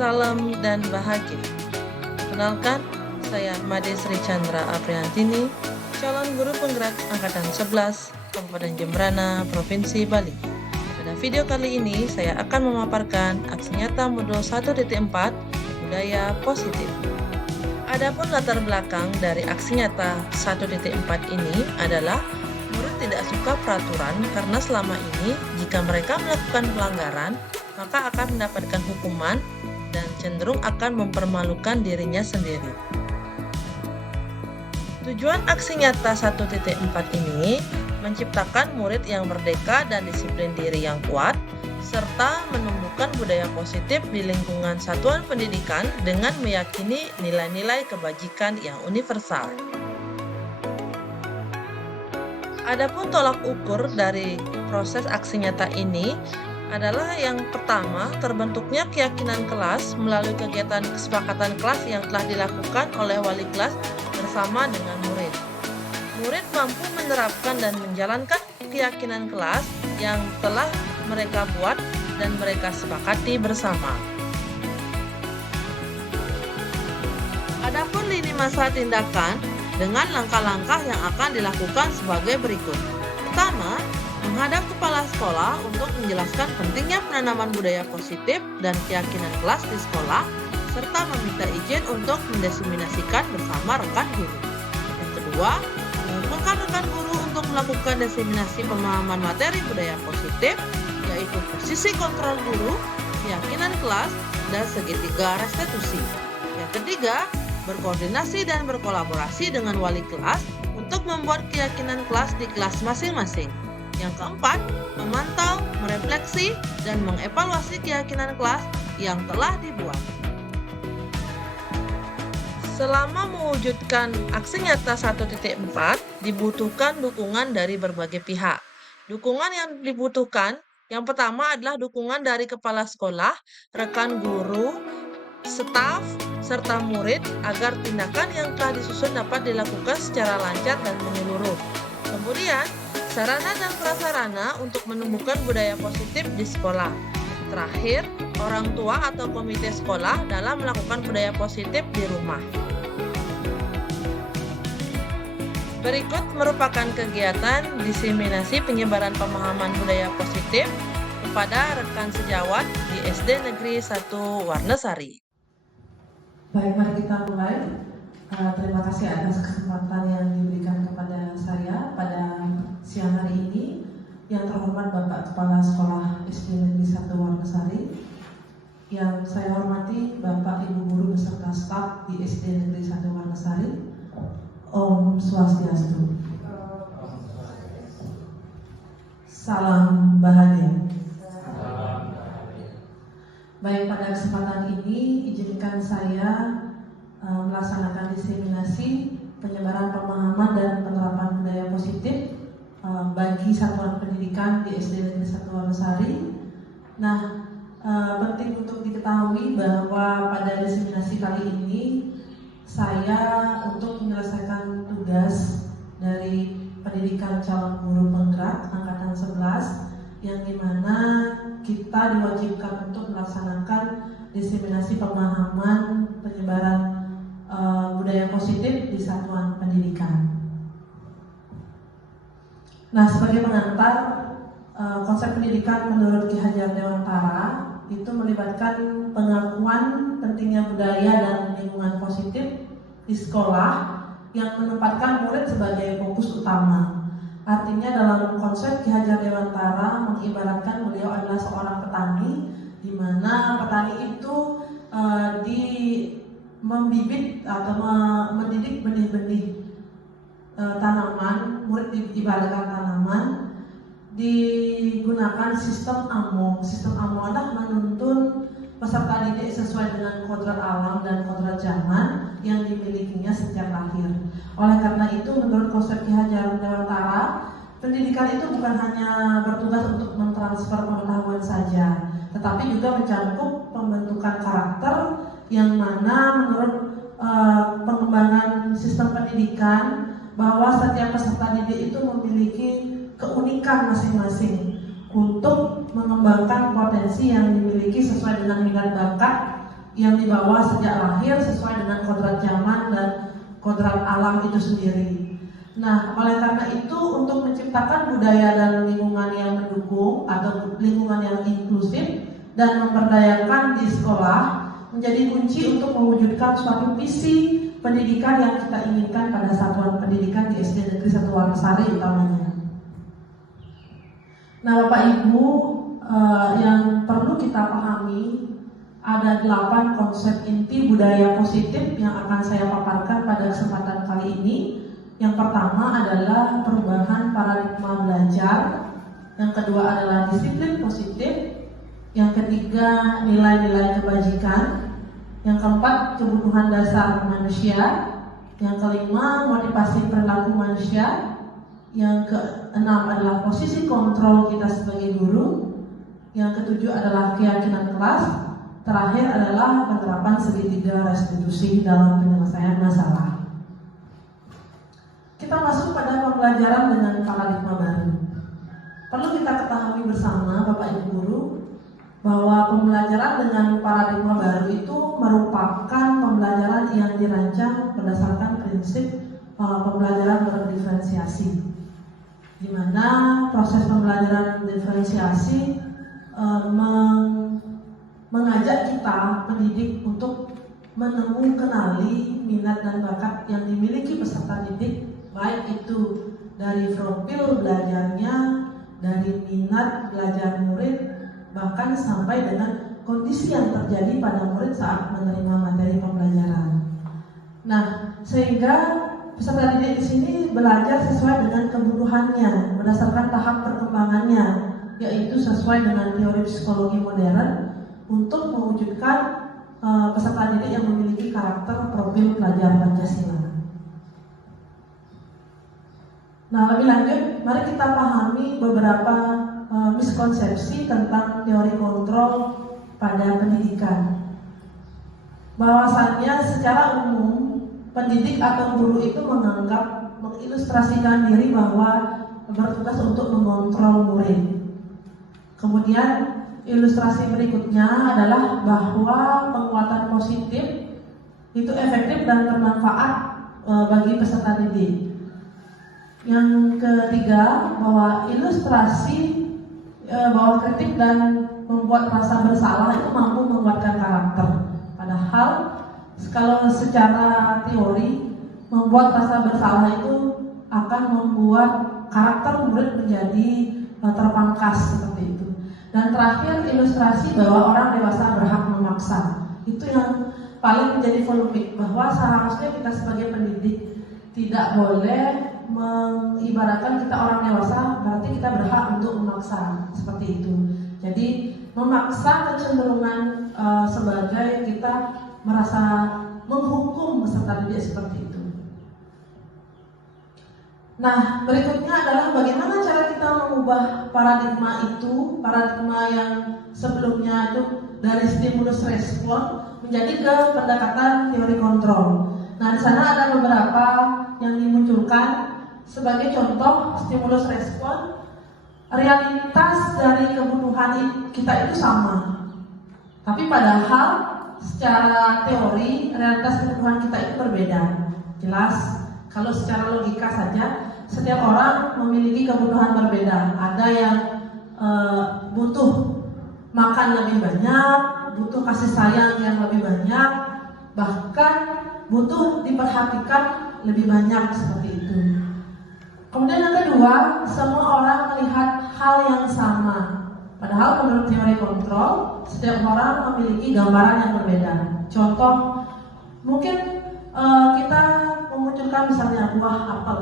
salam dan bahagia. Kenalkan, saya Made Sri Chandra Apriantini, calon guru penggerak Angkatan 11, Kabupaten Jembrana, Provinsi Bali. Pada video kali ini, saya akan memaparkan aksi nyata modul 1.4, budaya positif. Adapun latar belakang dari aksi nyata 1.4 ini adalah murid tidak suka peraturan karena selama ini jika mereka melakukan pelanggaran, maka akan mendapatkan hukuman dan cenderung akan mempermalukan dirinya sendiri. Tujuan aksi nyata 1.4 ini menciptakan murid yang merdeka dan disiplin diri yang kuat, serta menumbuhkan budaya positif di lingkungan satuan pendidikan dengan meyakini nilai-nilai kebajikan yang universal. Adapun tolak ukur dari proses aksi nyata ini adalah yang pertama, terbentuknya keyakinan kelas melalui kegiatan kesepakatan kelas yang telah dilakukan oleh wali kelas bersama dengan murid. Murid mampu menerapkan dan menjalankan keyakinan kelas yang telah mereka buat dan mereka sepakati bersama. Adapun lini masa tindakan dengan langkah-langkah yang akan dilakukan sebagai berikut. Pertama, menghadap kepala sekolah untuk menjelaskan pentingnya penanaman budaya positif dan keyakinan kelas di sekolah, serta meminta izin untuk mendiseminasikan bersama rekan guru. Yang kedua, mengumpulkan rekan guru untuk melakukan diseminasi pemahaman materi budaya positif, yaitu posisi kontrol guru, keyakinan kelas, dan segitiga restitusi. Yang ketiga, berkoordinasi dan berkolaborasi dengan wali kelas untuk membuat keyakinan kelas di kelas masing-masing. Yang keempat, memantau, merefleksi, dan mengevaluasi keyakinan kelas yang telah dibuat. Selama mewujudkan aksi nyata 1.4, dibutuhkan dukungan dari berbagai pihak. Dukungan yang dibutuhkan, yang pertama adalah dukungan dari kepala sekolah, rekan guru, staf, serta murid agar tindakan yang telah disusun dapat dilakukan secara lancar dan menyeluruh. Kemudian, sarana dan prasarana untuk menumbuhkan budaya positif di sekolah. Terakhir, orang tua atau komite sekolah dalam melakukan budaya positif di rumah. Berikut merupakan kegiatan diseminasi penyebaran pemahaman budaya positif kepada rekan sejawat di SD Negeri 1 Warnasari. Baik, mari kita mulai. Terima kasih atas kesempatan yang diberikan kepada saya pada siang hari ini. Yang terhormat Bapak Kepala Sekolah SD Negeri 1 Warnasari, yang saya hormati Bapak Ibu Guru beserta staf di SD Negeri 1 Warnasari. Om Swastiastu. Salam bahagia. Baik, pada kesempatan ini izinkan saya melaksanakan diseminasi penyebaran pemahaman dan penerapan budaya positif bagi satuan pendidikan di SD Negeri 1 Warnasari. Nah, penting untuk diketahui bahwa pada diseminasi kali ini saya untuk menyelesaikan tugas dari pendidikan calon guru penggerak Angkatan 11, yang dimana kita diwajibkan untuk melaksanakan diseminasi pemahaman penyebaran budaya positif di satuan pendidikan. Nah, sebagai pengantar, konsep pendidikan menurut Ki Hajar Dewantara itu melibatkan pengakuan pentingnya budaya dan lingkungan positif di sekolah yang menempatkan murid sebagai fokus utama. Artinya dalam konsep Ki Hajar Dewantara mengibaratkan beliau adalah seorang petani, di mana petani itu membibit atau mendidik benih-benih tanaman, murid ibaratkan tanaman, digunakan sistem AMO. Sistem AMO adalah menuntun peserta didik sesuai dengan kodrat alam dan kodrat zaman yang dimilikinya sejak lahir. Oleh karena itu, menurut konsep Ki Hajar Dewantara, pendidikan itu bukan hanya bertugas untuk mentransfer pengetahuan saja, tetapi juga mencakup pembentukan karakter yang mana menurut pengembangan sistem pendidikan bahwa setiap peserta didik itu memiliki keunikan masing-masing untuk mengembangkan potensi yang dimiliki sesuai dengan minat bakat yang dibawa sejak lahir sesuai dengan kodrat zaman dan kodrat alam itu sendiri. Nah, oleh karena itu untuk menciptakan budaya dan lingkungan yang mendukung atau lingkungan yang inklusif dan memberdayakan di sekolah menjadi kunci untuk mewujudkan suatu visi pendidikan yang kita inginkan pada satuan pendidikan di SD Negeri 1 Wonosari utamanya. Nah, Bapak Ibu, yang perlu kita pahami ada 8 konsep inti budaya positif yang akan saya paparkan pada kesempatan kali ini. Yang pertama adalah perubahan paradigma belajar, yang kedua adalah disiplin positif, yang ketiga nilai-nilai kebajikan, yang keempat kebutuhan dasar manusia, yang kelima motivasi perilaku manusia, yang keenam adalah posisi kontrol kita sebagai guru, yang ketujuh adalah keyakinan kelas, terakhir adalah penerapan segitiga restitusi dalam penyelesaian masalah. Kita masuk pada pembelajaran dengan paradigma baru. Perlu kita ketahui bersama Bapak Ibu guru bahwa pembelajaran dengan paradigma baru itu merupakan pembelajaran yang dirancang berdasarkan prinsip pembelajaran berdiferensiasi, di mana proses pembelajaran diferensiasi mengajak kita pendidik untuk kenali minat dan bakat yang dimiliki peserta didik, baik itu dari profil belajarnya, dari minat belajar murid, bahkan sampai dengan kondisi yang terjadi pada murid saat menerima materi pembelajaran. Nah, sehingga peserta didik di sini belajar sesuai dengan kebutuhannya, berdasarkan tahap perkembangannya, yaitu sesuai dengan teori psikologi modern untuk mewujudkan peserta didik yang memiliki karakter profil pelajar Pancasila. Nah, lebih lanjut, mari kita pahami beberapa miskonsepsi tentang teori kontrol pada pendidikan. Bahwasannya secara umum pendidik atau guru itu mengilustrasikan diri bahwa bertugas untuk mengontrol murid. Kemudian ilustrasi berikutnya adalah bahwa penguatan positif itu efektif dan bermanfaat bagi peserta didik. Yang ketiga, bahwa ilustrasi bahwa kritik dan membuat rasa bersalah itu mampu menguatkan karakter. Padahal kalau secara teori membuat rasa bersalah itu akan membuat karakter murid menjadi terpangkas seperti itu. Dan terakhir, ilustrasi bahwa orang dewasa berhak memaksa. Itu yang paling menjadi polemik, bahwa seharusnya kita sebagai pendidik tidak boleh mengibaratkan kita orang dewasa berarti kita berhak untuk memaksa, seperti itu. Jadi memaksa kecenderungan sebagai kita merasa menghukum peserta didik seperti itu. Nah, berikutnya adalah bagaimana cara kita mengubah paradigma itu, paradigma yang sebelumnya itu dari stimulus respon menjadi ke pendekatan teori kontrol. Nah, di sana ada beberapa yang dimunculkan sebagai contoh stimulus respon. Realitas dari kebutuhan kita itu sama, tapi padahal secara teori realitas kebutuhan kita itu berbeda. Jelas, kalau secara logika saja setiap orang memiliki kebutuhan berbeda. Ada yang butuh makan lebih banyak, butuh kasih sayang yang lebih banyak, bahkan butuh diperhatikan lebih banyak, seperti itu. Kemudian yang kedua, semua orang melihat hal yang sama. Padahal menurut teori kontrol, setiap orang memiliki gambaran yang berbeda. Contoh, mungkin kita memunculkan misalnya buah apel.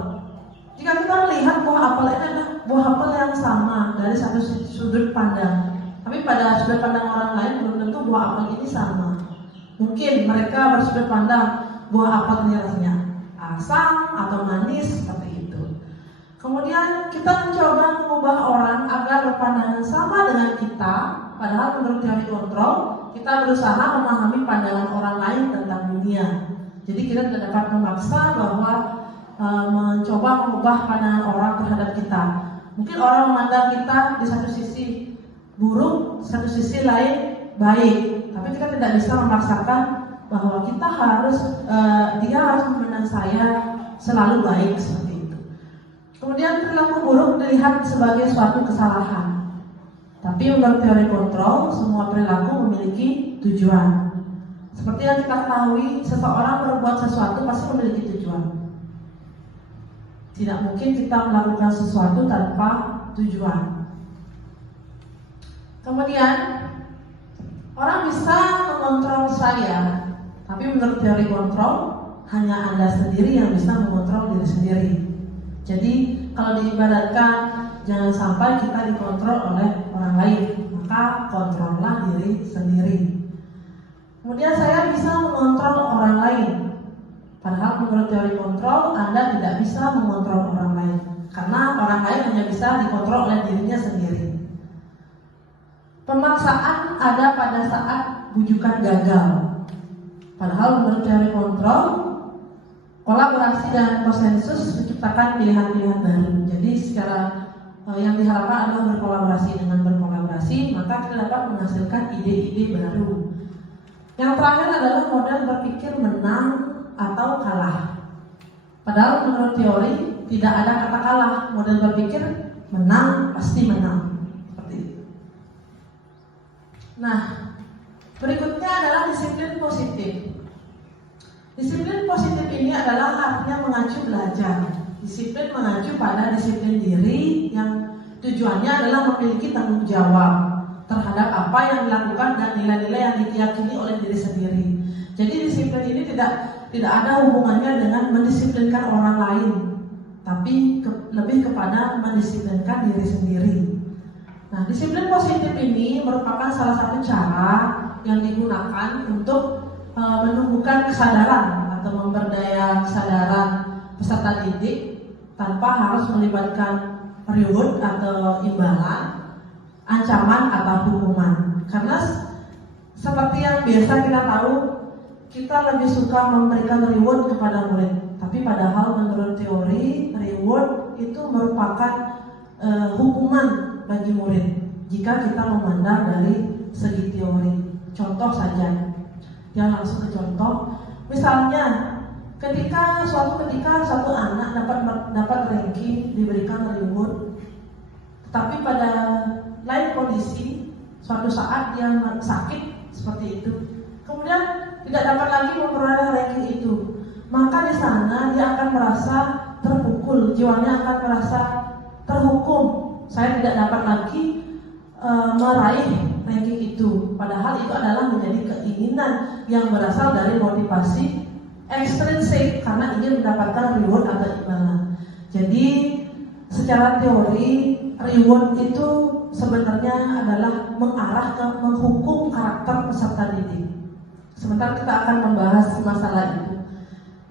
Jika kita melihat buah apel ini adalah buah apel yang sama dari satu sudut pandang, tapi pada sudut pandang orang lain belum tentu buah apel ini sama. Mungkin mereka bersudut pandang buah apel ini rasanya asam atau manis, seperti itu. Kemudian kita mencoba mengubah orang agar berpandangan sama dengan kita, padahal menurut teori kontrol kita berusaha memahami pandangan orang lain tentang dunia. Jadi kita tidak dapat memaksa bahwa mencoba mengubah pandangan orang terhadap kita. Mungkin orang memandang kita di satu sisi buruk, satu sisi lain baik, tapi kita tidak bisa memaksakan bahwa kita harus dia harus memandang saya selalu baik seperti itu. Kemudian perilaku buruk dilihat sebagai suatu kesalahan. Tapi menurut teori kontrol, semua perilaku memiliki tujuan. Seperti yang kita ketahui, seseorang berbuat sesuatu pasti memiliki tujuan. Tidak mungkin kita melakukan sesuatu tanpa tujuan. Kemudian, orang bisa mengontrol saya, tapi menurut teori kontrol, hanya Anda sendiri yang bisa mengontrol diri sendiri. Jadi, kalau diibaratkan, jangan sampai kita dikontrol oleh orang lain, maka kontrollah diri sendiri. Kemudian saya bisa mengontrol orang lain. Padahal menurut teori kontrol, Anda tidak bisa mengontrol orang lain, karena orang lain hanya bisa dikontrol oleh dirinya sendiri. Pemaksaan ada pada saat bujukan gagal. Padahal menurut teori kontrol, kolaborasi dan konsensus menciptakan pilihan-pilihan baru. Jadi secara yang diharapkan adalah berkolaborasi. Dengan berkolaborasi, maka kita dapat menghasilkan ide-ide baru. Yang terakhir adalah model berpikir menang atau kalah. Padahal menurut teori tidak ada kata kalah. Model berpikir menang pasti menang. Seperti itu. Nah, berikutnya adalah disiplin positif. Disiplin positif ini adalah artinya mengacu belajar. Disiplin mengacu pada disiplin diri yang tujuannya adalah memiliki tanggung jawab terhadap apa yang dilakukan dan nilai-nilai yang diyakini oleh diri sendiri. Jadi disiplin ini tidak ada hubungannya dengan mendisiplinkan orang lain, tapi lebih kepada mendisiplinkan diri sendiri. Nah, disiplin positif ini merupakan salah satu cara yang digunakan untuk menumbuhkan kesadaran atau memberdaya kesadaran peserta didik tanpa harus melibatkan reward atau imbalan, ancaman atau hukuman. Karena seperti yang biasa kita tahu, kita lebih suka memberikan reward kepada murid. Tapi padahal menurut teori, reward itu merupakan hukuman bagi murid jika kita memandang dari segi teori. Contoh saja, yang langsung ke contoh. Misalnya, ketika suatu anak dapat ranking, diberikan reward, tetapi pada lain kondisi suatu saat dia sakit seperti itu, kemudian tidak dapat lagi memperoleh ranking itu, maka di sana dia akan merasa terpukul, jiwanya akan merasa terhukum. Saya tidak dapat lagi meraih ranking itu, padahal itu adalah menjadi keinginan yang berasal dari motivasi ekstrinsik karena ingin mendapatkan reward atau imbalan. Jadi secara teori reward itu sebenarnya adalah mengarah ke menghukum karakter peserta didik. Sebentar kita akan membahas masalah itu.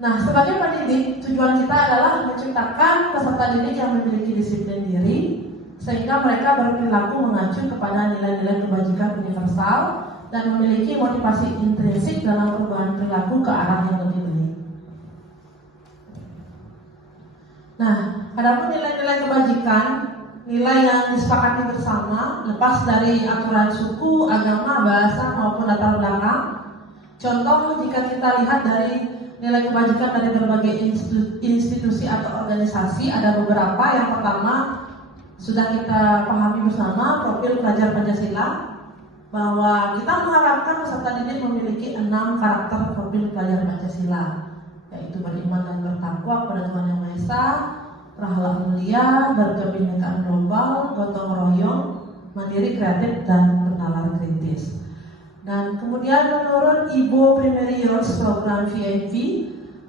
Nah, sebagai pendidik, tujuan kita adalah menciptakan peserta didik yang memiliki disiplin diri, sehingga mereka berperilaku mengacu kepada nilai-nilai kebajikan universal dan memiliki motivasi intrinsik dalam perubahan perilaku ke arah yang lebih baik. Nah, adapun nilai-nilai kebajikan, nilai yang disepakati bersama, lepas dari aturan suku, agama, bahasa maupun latar belakang. Contoh, jika kita lihat dari nilai kebajikan dari berbagai institusi atau organisasi, ada beberapa. Yang pertama, sudah kita pahami bersama, profil pelajar Pancasila, bahwa kita mengharapkan peserta didik memiliki 6 karakter profil pelajar Pancasila, yaitu beriman dan bertakwa kepada Tuhan Yang Maha Esa, berakhlak mulia, berkebinekaan global, gotong royong, mandiri, kreatif, dan bernalar kritis. Dan kemudian menurut Ibo Primary Years Program VIP,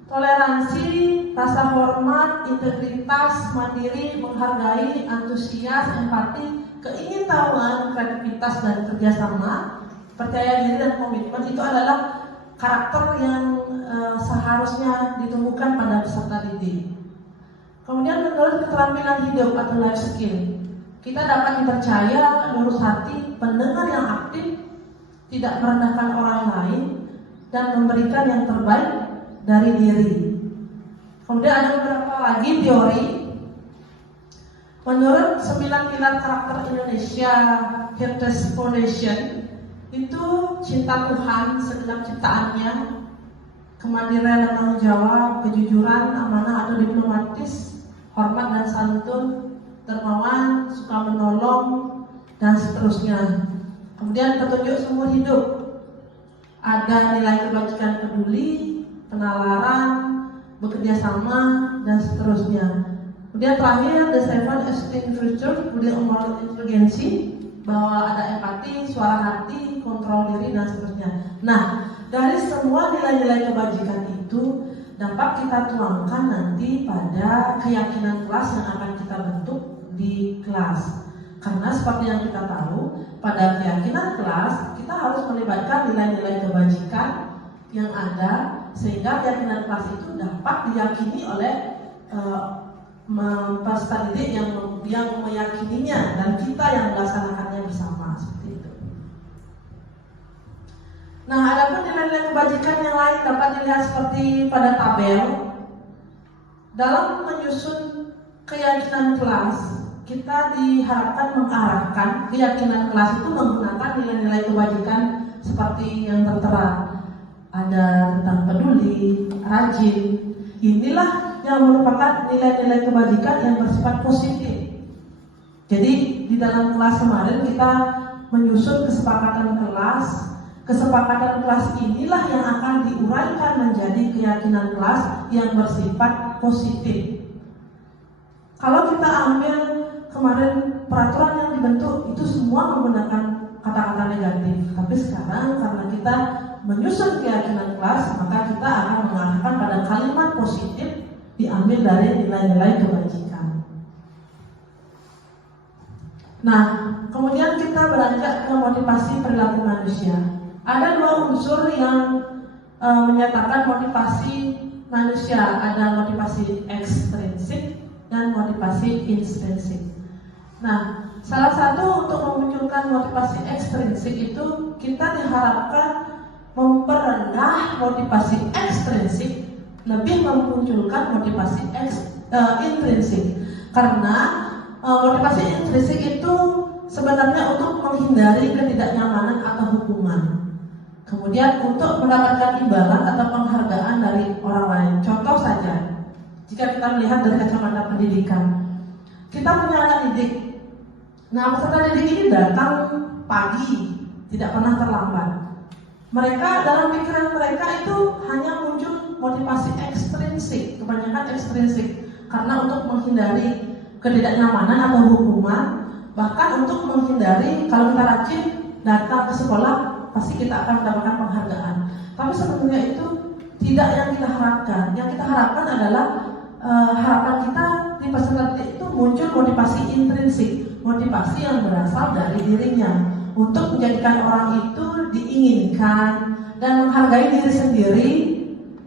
toleransi, rasa hormat, integritas, mandiri, menghargai, antusias, empati, keingintahuan, kreativitas, dan kerjasama, percaya diri dan komitmen itu adalah karakter yang seharusnya ditumbuhkan pada peserta didik. Kemudian menurut keterampilan hidup atau life skill, kita dapat dipercaya, lurus hati, pendengar yang aktif, tidak merendahkan orang lain, dan memberikan yang terbaik dari diri. Kemudian ada beberapa lagi teori. Menurut 9 pilar karakter Indonesia Heritage Foundation, itu cinta Tuhan segenap ciptaannya, kemandirian dan tanggung jawab, kejujuran, amanah atau diplomatis, hormat dan santun, dermawan, suka menolong, dan seterusnya. Kemudian petunjuk seumur hidup, ada nilai kebajikan peduli, penalaran, bekerja sama, dan seterusnya. Kemudian terakhir, the seven esteemed virtues, kemudian moral intelligency, bahwa ada empati, suara hati, kontrol diri, dan seterusnya. Nah, dari semua nilai-nilai kebajikan itu dapat kita tuangkan nanti pada keyakinan kelas yang akan kita bentuk di kelas. Karena seperti yang kita tahu, pada keyakinan kelas kita harus melibatkan nilai-nilai kebajikan yang ada, sehingga keyakinan kelas itu dapat diyakini oleh peserta didik yang meyakininya dan kita yang melaksanakannya bersama, seperti itu. Nah, adapun nilai-nilai kebajikan yang lain dapat dilihat seperti pada tabel. Dalam menyusun keyakinan kelas, kita diharapkan mengarahkan keyakinan kelas itu menggunakan nilai-nilai kebajikan seperti yang tertera. Ada tentang peduli, rajin. Inilah yang merupakan nilai-nilai kebajikan yang bersifat positif. Jadi di dalam kelas kemarin kita menyusun kesepakatan kelas. Kesepakatan kelas inilah yang akan diuraikan menjadi keyakinan kelas yang bersifat positif. Kalau kita ambil kemarin peraturan yang dibentuk itu semua menggunakan kata-kata negatif. Tapi sekarang karena kita menyusun keyakinan kelas, maka kita akan mengarahkan pada kalimat positif diambil dari nilai-nilai kebajikan. Nah, kemudian kita beranjak ke motivasi perilaku manusia. Ada dua unsur yang menyatakan motivasi manusia. Ada motivasi ekstrinsik dan motivasi intrinsik. Nah, salah satu untuk memunculkan motivasi ekstrinsik itu kita diharapkan memperendah motivasi ekstrinsik, lebih memunculkan motivasi intrinsik. Karena motivasi intrinsik itu sebenarnya untuk menghindari ketidaknyamanan atau hukuman. Kemudian untuk mendapatkan imbalan atau penghargaan dari orang lain. Contoh saja, jika kita melihat dari kacamata pendidikan, kita punya anak didik. Nah, peserta didik ini datang pagi, tidak pernah terlambat. Mereka dalam pikiran mereka itu hanya muncul motivasi ekstrinsik, kebanyakan ekstrinsik, karena untuk menghindari ketidaknyamanan atau hukuman, bahkan untuk menghindari kalau kita rajin datang ke sekolah pasti kita akan mendapatkan penghargaan. Tapi sebenarnya itu tidak yang kita harapkan. Yang kita harapkan adalah harapan kita di peserta didik itu muncul motivasi intrinsik, motivasi yang berasal dari dirinya untuk menjadikan orang itu diinginkan dan menghargai diri sendiri,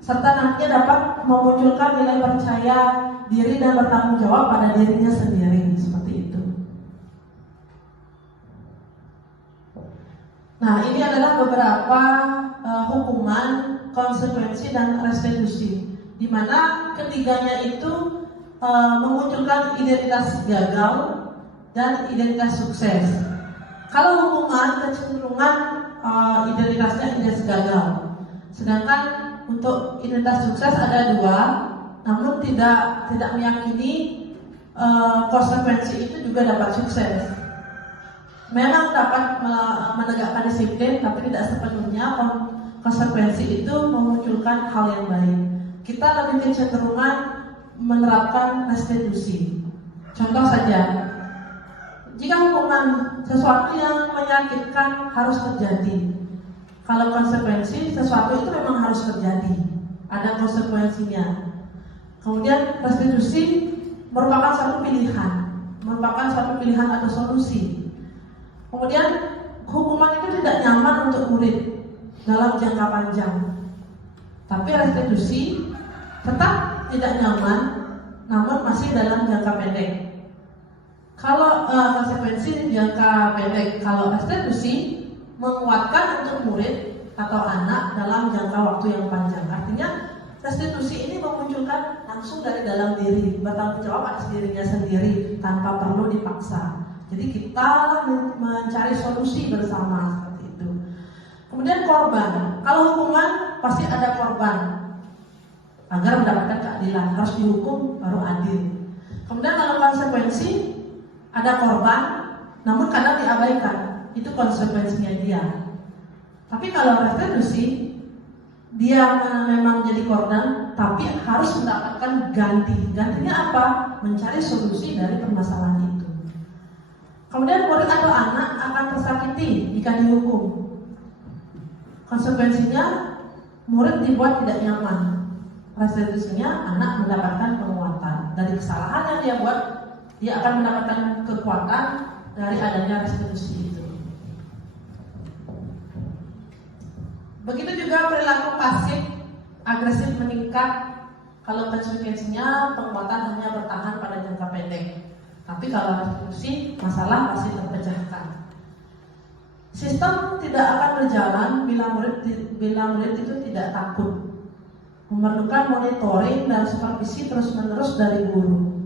serta nantinya dapat memunculkan nilai percaya diri dan bertanggung jawab pada dirinya sendiri, seperti itu. Nah, ini adalah beberapa hukuman, konsekuensi dan restitusi, di mana ketiganya itu memunculkan identitas gagal dan identitas sukses. Kalau hukuman kecenderungan identitasnya identitas gagal, sedangkan untuk identitas sukses ada dua, namun tidak meyakini konsekuensi itu juga dapat sukses. Memang dapat menegakkan disiplin, tapi tidak sepenuhnya konsekuensi itu memunculkan hal yang baik. Kita lebih kecenderungan menerapkan restitusi. Contoh saja, jika hukuman sesuatu yang menyakitkan harus terjadi, kalau konsekuensi sesuatu itu memang harus terjadi, ada konsekuensinya. Kemudian restitusi merupakan suatu pilihan atau solusi. Kemudian hukuman itu tidak nyaman untuk murid dalam jangka panjang, tapi restitusi tetap tidak nyaman, namun masih dalam jangka pendek. Kalau konsekuensi jangka pendek, kalau restitusi menguatkan untuk murid atau anak dalam jangka waktu yang panjang. Artinya restitusi ini memunculkan langsung dari dalam diri, bertanggung jawab atas dirinya sendiri tanpa perlu dipaksa. Jadi kita mencari solusi bersama, seperti itu. Kemudian korban. Kalau hukuman pasti ada korban. Agar mendapatkan keadilan, harus dihukum baru adil. Kemudian kalau konsekuensi ada korban, namun kadang diabaikan. Itu konsekuensinya dia. Tapi kalau restitusi, dia memang jadi korban, tapi harus mendapatkan ganti. Gantinya apa? Mencari solusi dari permasalahan itu. Kemudian murid atau anak akan tersakiti jika dihukum. Konsekuensinya murid dibuat tidak nyaman. Restitusinya anak mendapatkan penguatan. Dari kesalahan yang dia buat, dia akan mendapatkan kekuatan dari adanya restitusi itu. Begitu juga perilaku pasif agresif meningkat kalau konsekuensinya penguatan hanya bertahan pada jangka pendek. Tapi kalau restitusi, masalah pasti terpecahkan. Sistem tidak akan berjalan bila murid itu tidak takut. Memerlukan monitoring dan supervisi terus-menerus dari guru.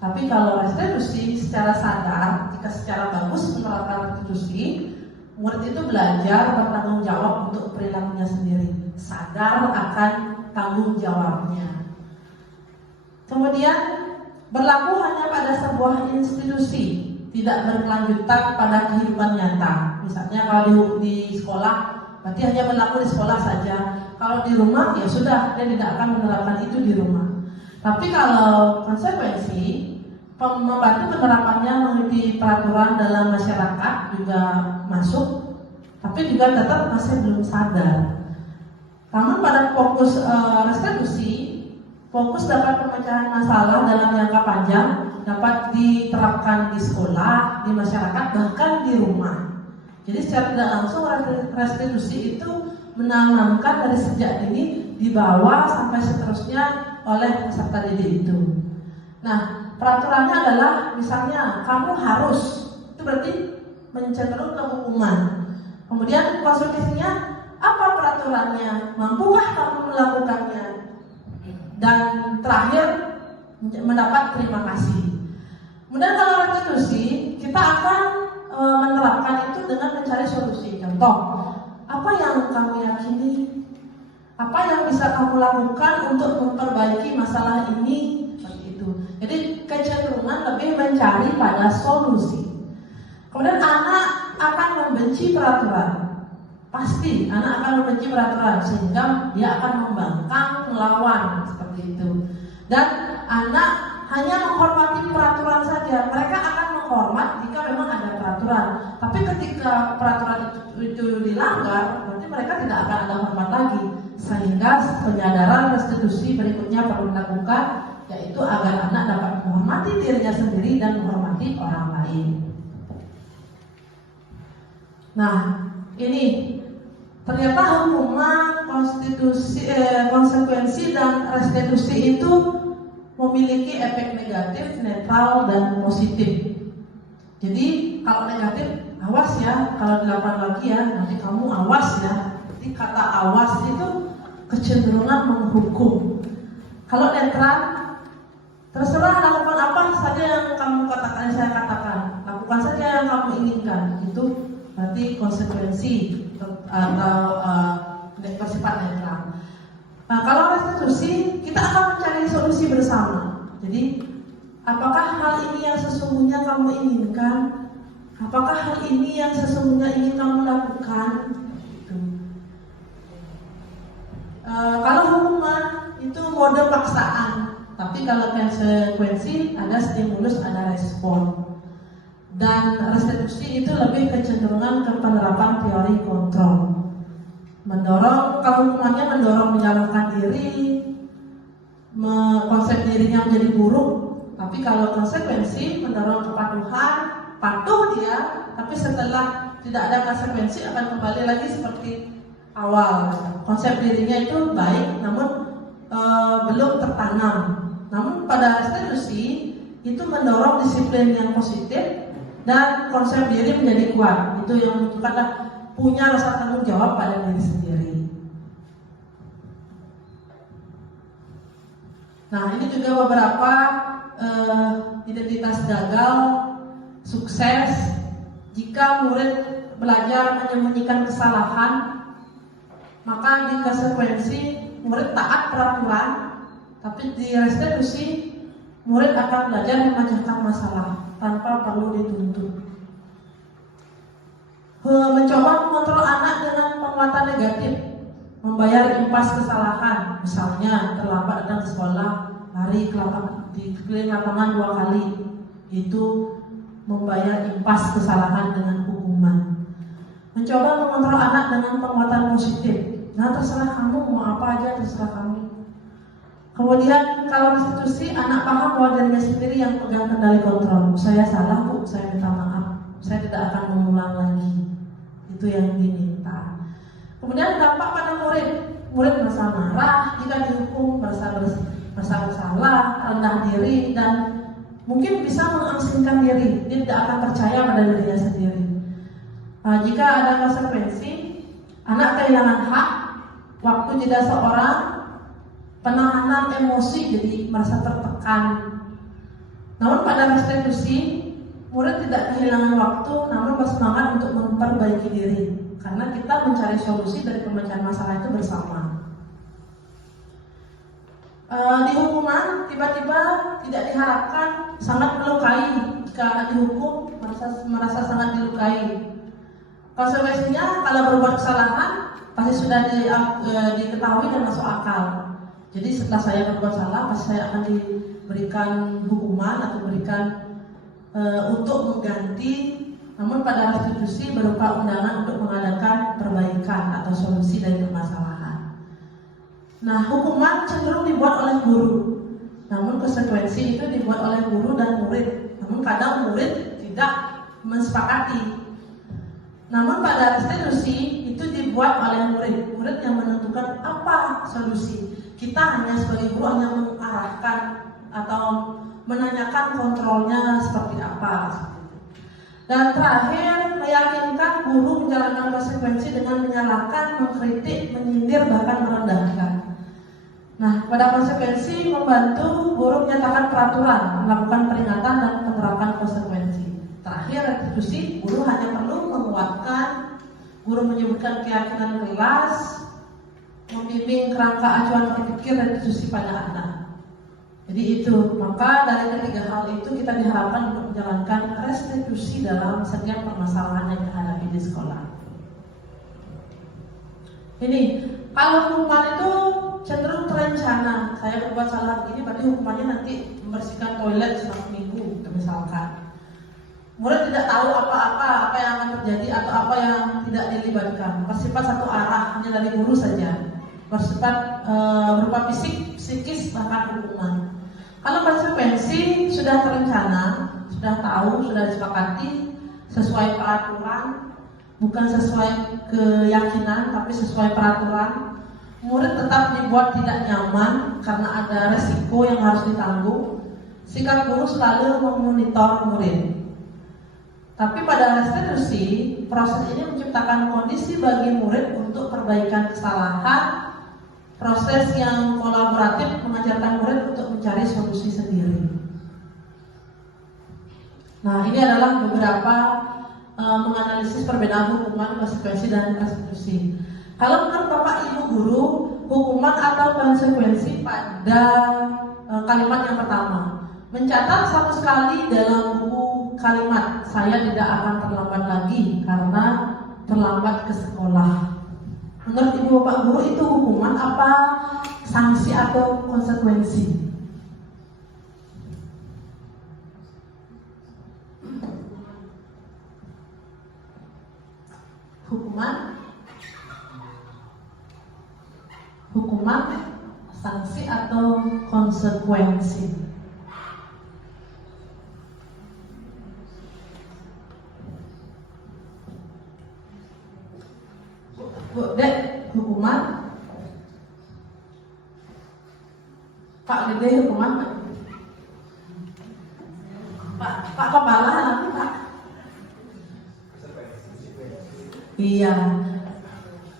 Tapi kalau restitusi secara sadar, jika secara bagus menerapkan restitusi, murid itu belajar bertanggung jawab untuk perilakunya sendiri, sadar akan tanggung jawabnya. Kemudian berlaku hanya pada sebuah institusi, tidak berkelanjutan pada kehidupan nyata. Misalnya kalau di sekolah, berarti hanya berlaku di sekolah saja. Kalau di rumah ya sudah, dia tidak akan menerapkan itu di rumah. Tapi kalau konsekuensi, membantu penerapannya mengikuti peraturan dalam masyarakat juga masuk, tapi juga tetap masih belum sadar. Namun pada fokus restitusi, fokus dapat pemecahan masalah dalam jangka panjang dapat diterapkan di sekolah, di masyarakat, bahkan di rumah. Jadi secara tidak langsung restitusi itu menanamkan dari sejak dini dibawa sampai seterusnya oleh peserta didik itu. Nah, peraturannya adalah misalnya kamu harus, itu berarti mencenderung ke hukuman. Kemudian konsekuensinya apa peraturannya? Mampukah kamu melakukannya? Dan terakhir mendapat terima kasih. Kemudian kalau restitusi, kita akan menerapkan itu dengan mencari solusi. Contoh, apa yang kamu yakini? Apa yang bisa kamu lakukan untuk memperbaiki masalah ini? Seperti itu. Jadi kecenderungan lebih mencari pada solusi. Kemudian anak akan membenci peraturan. Pasti anak akan membenci peraturan sehingga dia akan membangkang, melawan seperti itu. Dan anak hanya menghormati peraturan saja. Mereka akan menghormat jika memang ada peraturan. Tapi ketika peraturan itu dilanggar, berarti mereka tidak akan ada hormat lagi. Sehingga penyadaran restitusi berikutnya perlu dilakukan, yaitu agar anak dapat menghormati dirinya sendiri dan menghormati orang lain. Nah, ini ternyata hukuman, konsekuensi dan restitusi itu memiliki efek negatif, netral, dan positif. Jadi kalau negatif, awas ya, kalau dilakukan lagi ya, nanti kamu awas ya. Jadi kata awas itu kecenderungan menghukum. Kalau netral, terserah lakukan apa saja yang kamu katakan, saya katakan, lakukan saja yang kamu inginkan. Itu berarti konsekuensi atau bersifat netral. Nah, kalau restitusi, kita akan mencari solusi bersama. Jadi, apakah hal ini yang sesungguhnya kamu inginkan? Apakah hal ini yang sesungguhnya ingin kamu lakukan? Gitu. Kalau hukuman itu mode paksaan, tapi kalau konsekuensi ada stimulus, ada respon. Dan restitusi itu lebih kecenderungan ke penerapan teori kontrol. Mendorong, kalau hukumannya mendorong menyalahkan diri, konsep dirinya menjadi buruk. Tapi kalau konsekuensi mendorong kepatuhan, patuh dia, tapi setelah tidak ada konsekuensi akan kembali lagi seperti awal. Konsep dirinya itu baik, namun belum tertanam. Namun pada restitusi itu mendorong disiplin yang positif dan konsep diri menjadi kuat. Itu yang membutuhkan punya rasa tanggung jawab pada diri sendiri. Nah, ini juga beberapa identitas gagal, sukses. Jika murid belajar menyembunyikan kesalahan, maka di konsekuensi murid taat peraturan, tapi di restitusi murid akan belajar memecahkan masalah tanpa perlu dituntut. Mencoba mengontrol anak dengan penguatan negatif, membayar impas kesalahan, misalnya terlambat datang ke sekolah, lari di keliling lapangan 2 kali, itu membayar impas kesalahan dengan hukuman. Mencoba mengontrol anak dengan penguatan positif, nah terserah kamu mau apa aja, terserah kamu. Kemudian kalau restitusi, anak paham bahwa dirinya sendiri yang pegang kendali kontrol. Saya salah bu, saya minta maaf, saya tidak akan mengulang lagi. Itu yang diminta. Kemudian dampak pada murid merasa marah jika dihukum, merasa bersalah, rendah diri, dan mungkin bisa mengasingkan diri. Dia tidak akan percaya pada dirinya sendiri. Jika ada konsekuensi, anak kehilangan hak, waktu jeda seorang, penahanan emosi, jadi merasa tertekan. Namun pada restitusi, murid tidak kehilangan waktu, namun bersemangat untuk memperbaiki diri, karena kita mencari solusi dari pemecahan masalah itu bersama. Di hukuman tiba-tiba tidak diharapkan, sangat melukai. Jika dihukum merasa sangat dilukai. Konsekuensinya kalau berbuat kesalahan pasti sudah diketahui dan masuk akal. Jadi setelah saya berbuat salah, pasti saya akan diberikan hukuman atau berikan untuk mengganti. Namun pada restitusi berupa undangan untuk mengadakan perbaikan atau solusi dari permasalahan. Nah, hukuman cenderung dibuat oleh guru, namun konsekuensi itu dibuat oleh guru dan murid. Namun kadang murid tidak mensepakati. Namun pada restitusi itu dibuat oleh murid yang menentukan apa solusi. Kita hanya sebagai guru hanya mengarahkan atau menanyakan kontrolnya seperti apa. Dan terakhir, meyakinkan guru menjalankan konsekuensi dengan menyalahkan, mengkritik, menyindir, bahkan merendahkan. Nah, pada konsekuensi membantu guru menyatakan peraturan, melakukan peringatan dan penerapan konsekuensi. Terakhir, restitusi, guru hanya perlu menguatkan, guru menyebutkan keyakinan kelas, membimbing kerangka acuan berpikir restitusi pada anak. Jadi itu, maka dari ketiga hal itu kita diharapkan untuk menjalankan restitusi dalam setiap permasalahan yang dihadapi di sekolah. Ini, kalau hukuman itu cenderung terencana. Saya berbuat salah begini, berarti hukumannya nanti membersihkan toilet selama minggu, misalkan. Murid tidak tahu apa yang akan terjadi atau apa yang tidak dilibatkan. Bersifat satu arah, hanya dari guru saja. Bersifat berupa fisik, psikis, bahkan hukuman. Kalau konsekuensi sudah terencana, sudah tahu, sudah disepakati, sesuai peraturan, bukan sesuai keyakinan, tapi sesuai peraturan. Murid tetap dibuat tidak nyaman karena ada resiko yang harus ditanggung. Sikap guru selalu memonitor murid. Tapi pada restitusi, proses ini menciptakan kondisi bagi murid untuk perbaikan kesalahan. Proses yang kolaboratif mengajarkan murid untuk mencari solusi sendiri. Nah, ini adalah beberapa menganalisis perbedaan hukuman, konsekuensi, dan restitusi. Kalau menurut Bapak Ibu Guru, hukuman atau konsekuensi pada kalimat yang pertama, mencatat satu sekali dalam buku kalimat, saya tidak akan terlambat lagi karena terlambat ke sekolah. Menurut Ibu Bapak Guru itu hukuman apa sanksi atau konsekuensi? Hukuman, sanksi atau konsekuensi? Bu Dek, hukuman. Pak Gede, hukuman. Pak Kepala, nanti Pak. Iya.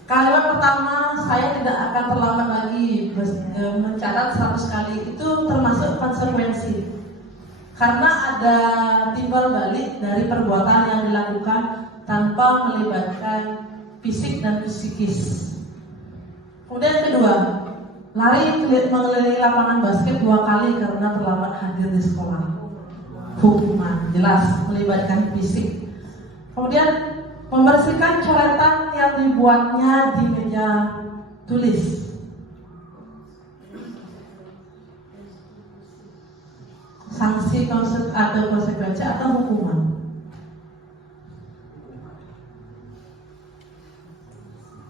Kalimat pertama, saya tidak akan terlambat lagi mencatat 100 kali, itu termasuk konsekuensi. Karena ada timbal balik dari perbuatan yang dilakukan tanpa melibatkan fisik dan psikis. Kemudian yang kedua, lari mengelilingi lapangan basket 2 kali karena terlambat hadir di sekolah. Hukuman, jelas melibatkan fisik. Kemudian membersihkan coretan yang dibuatnya di meja tulis. Sanksi atau konsekuensi atau hukuman.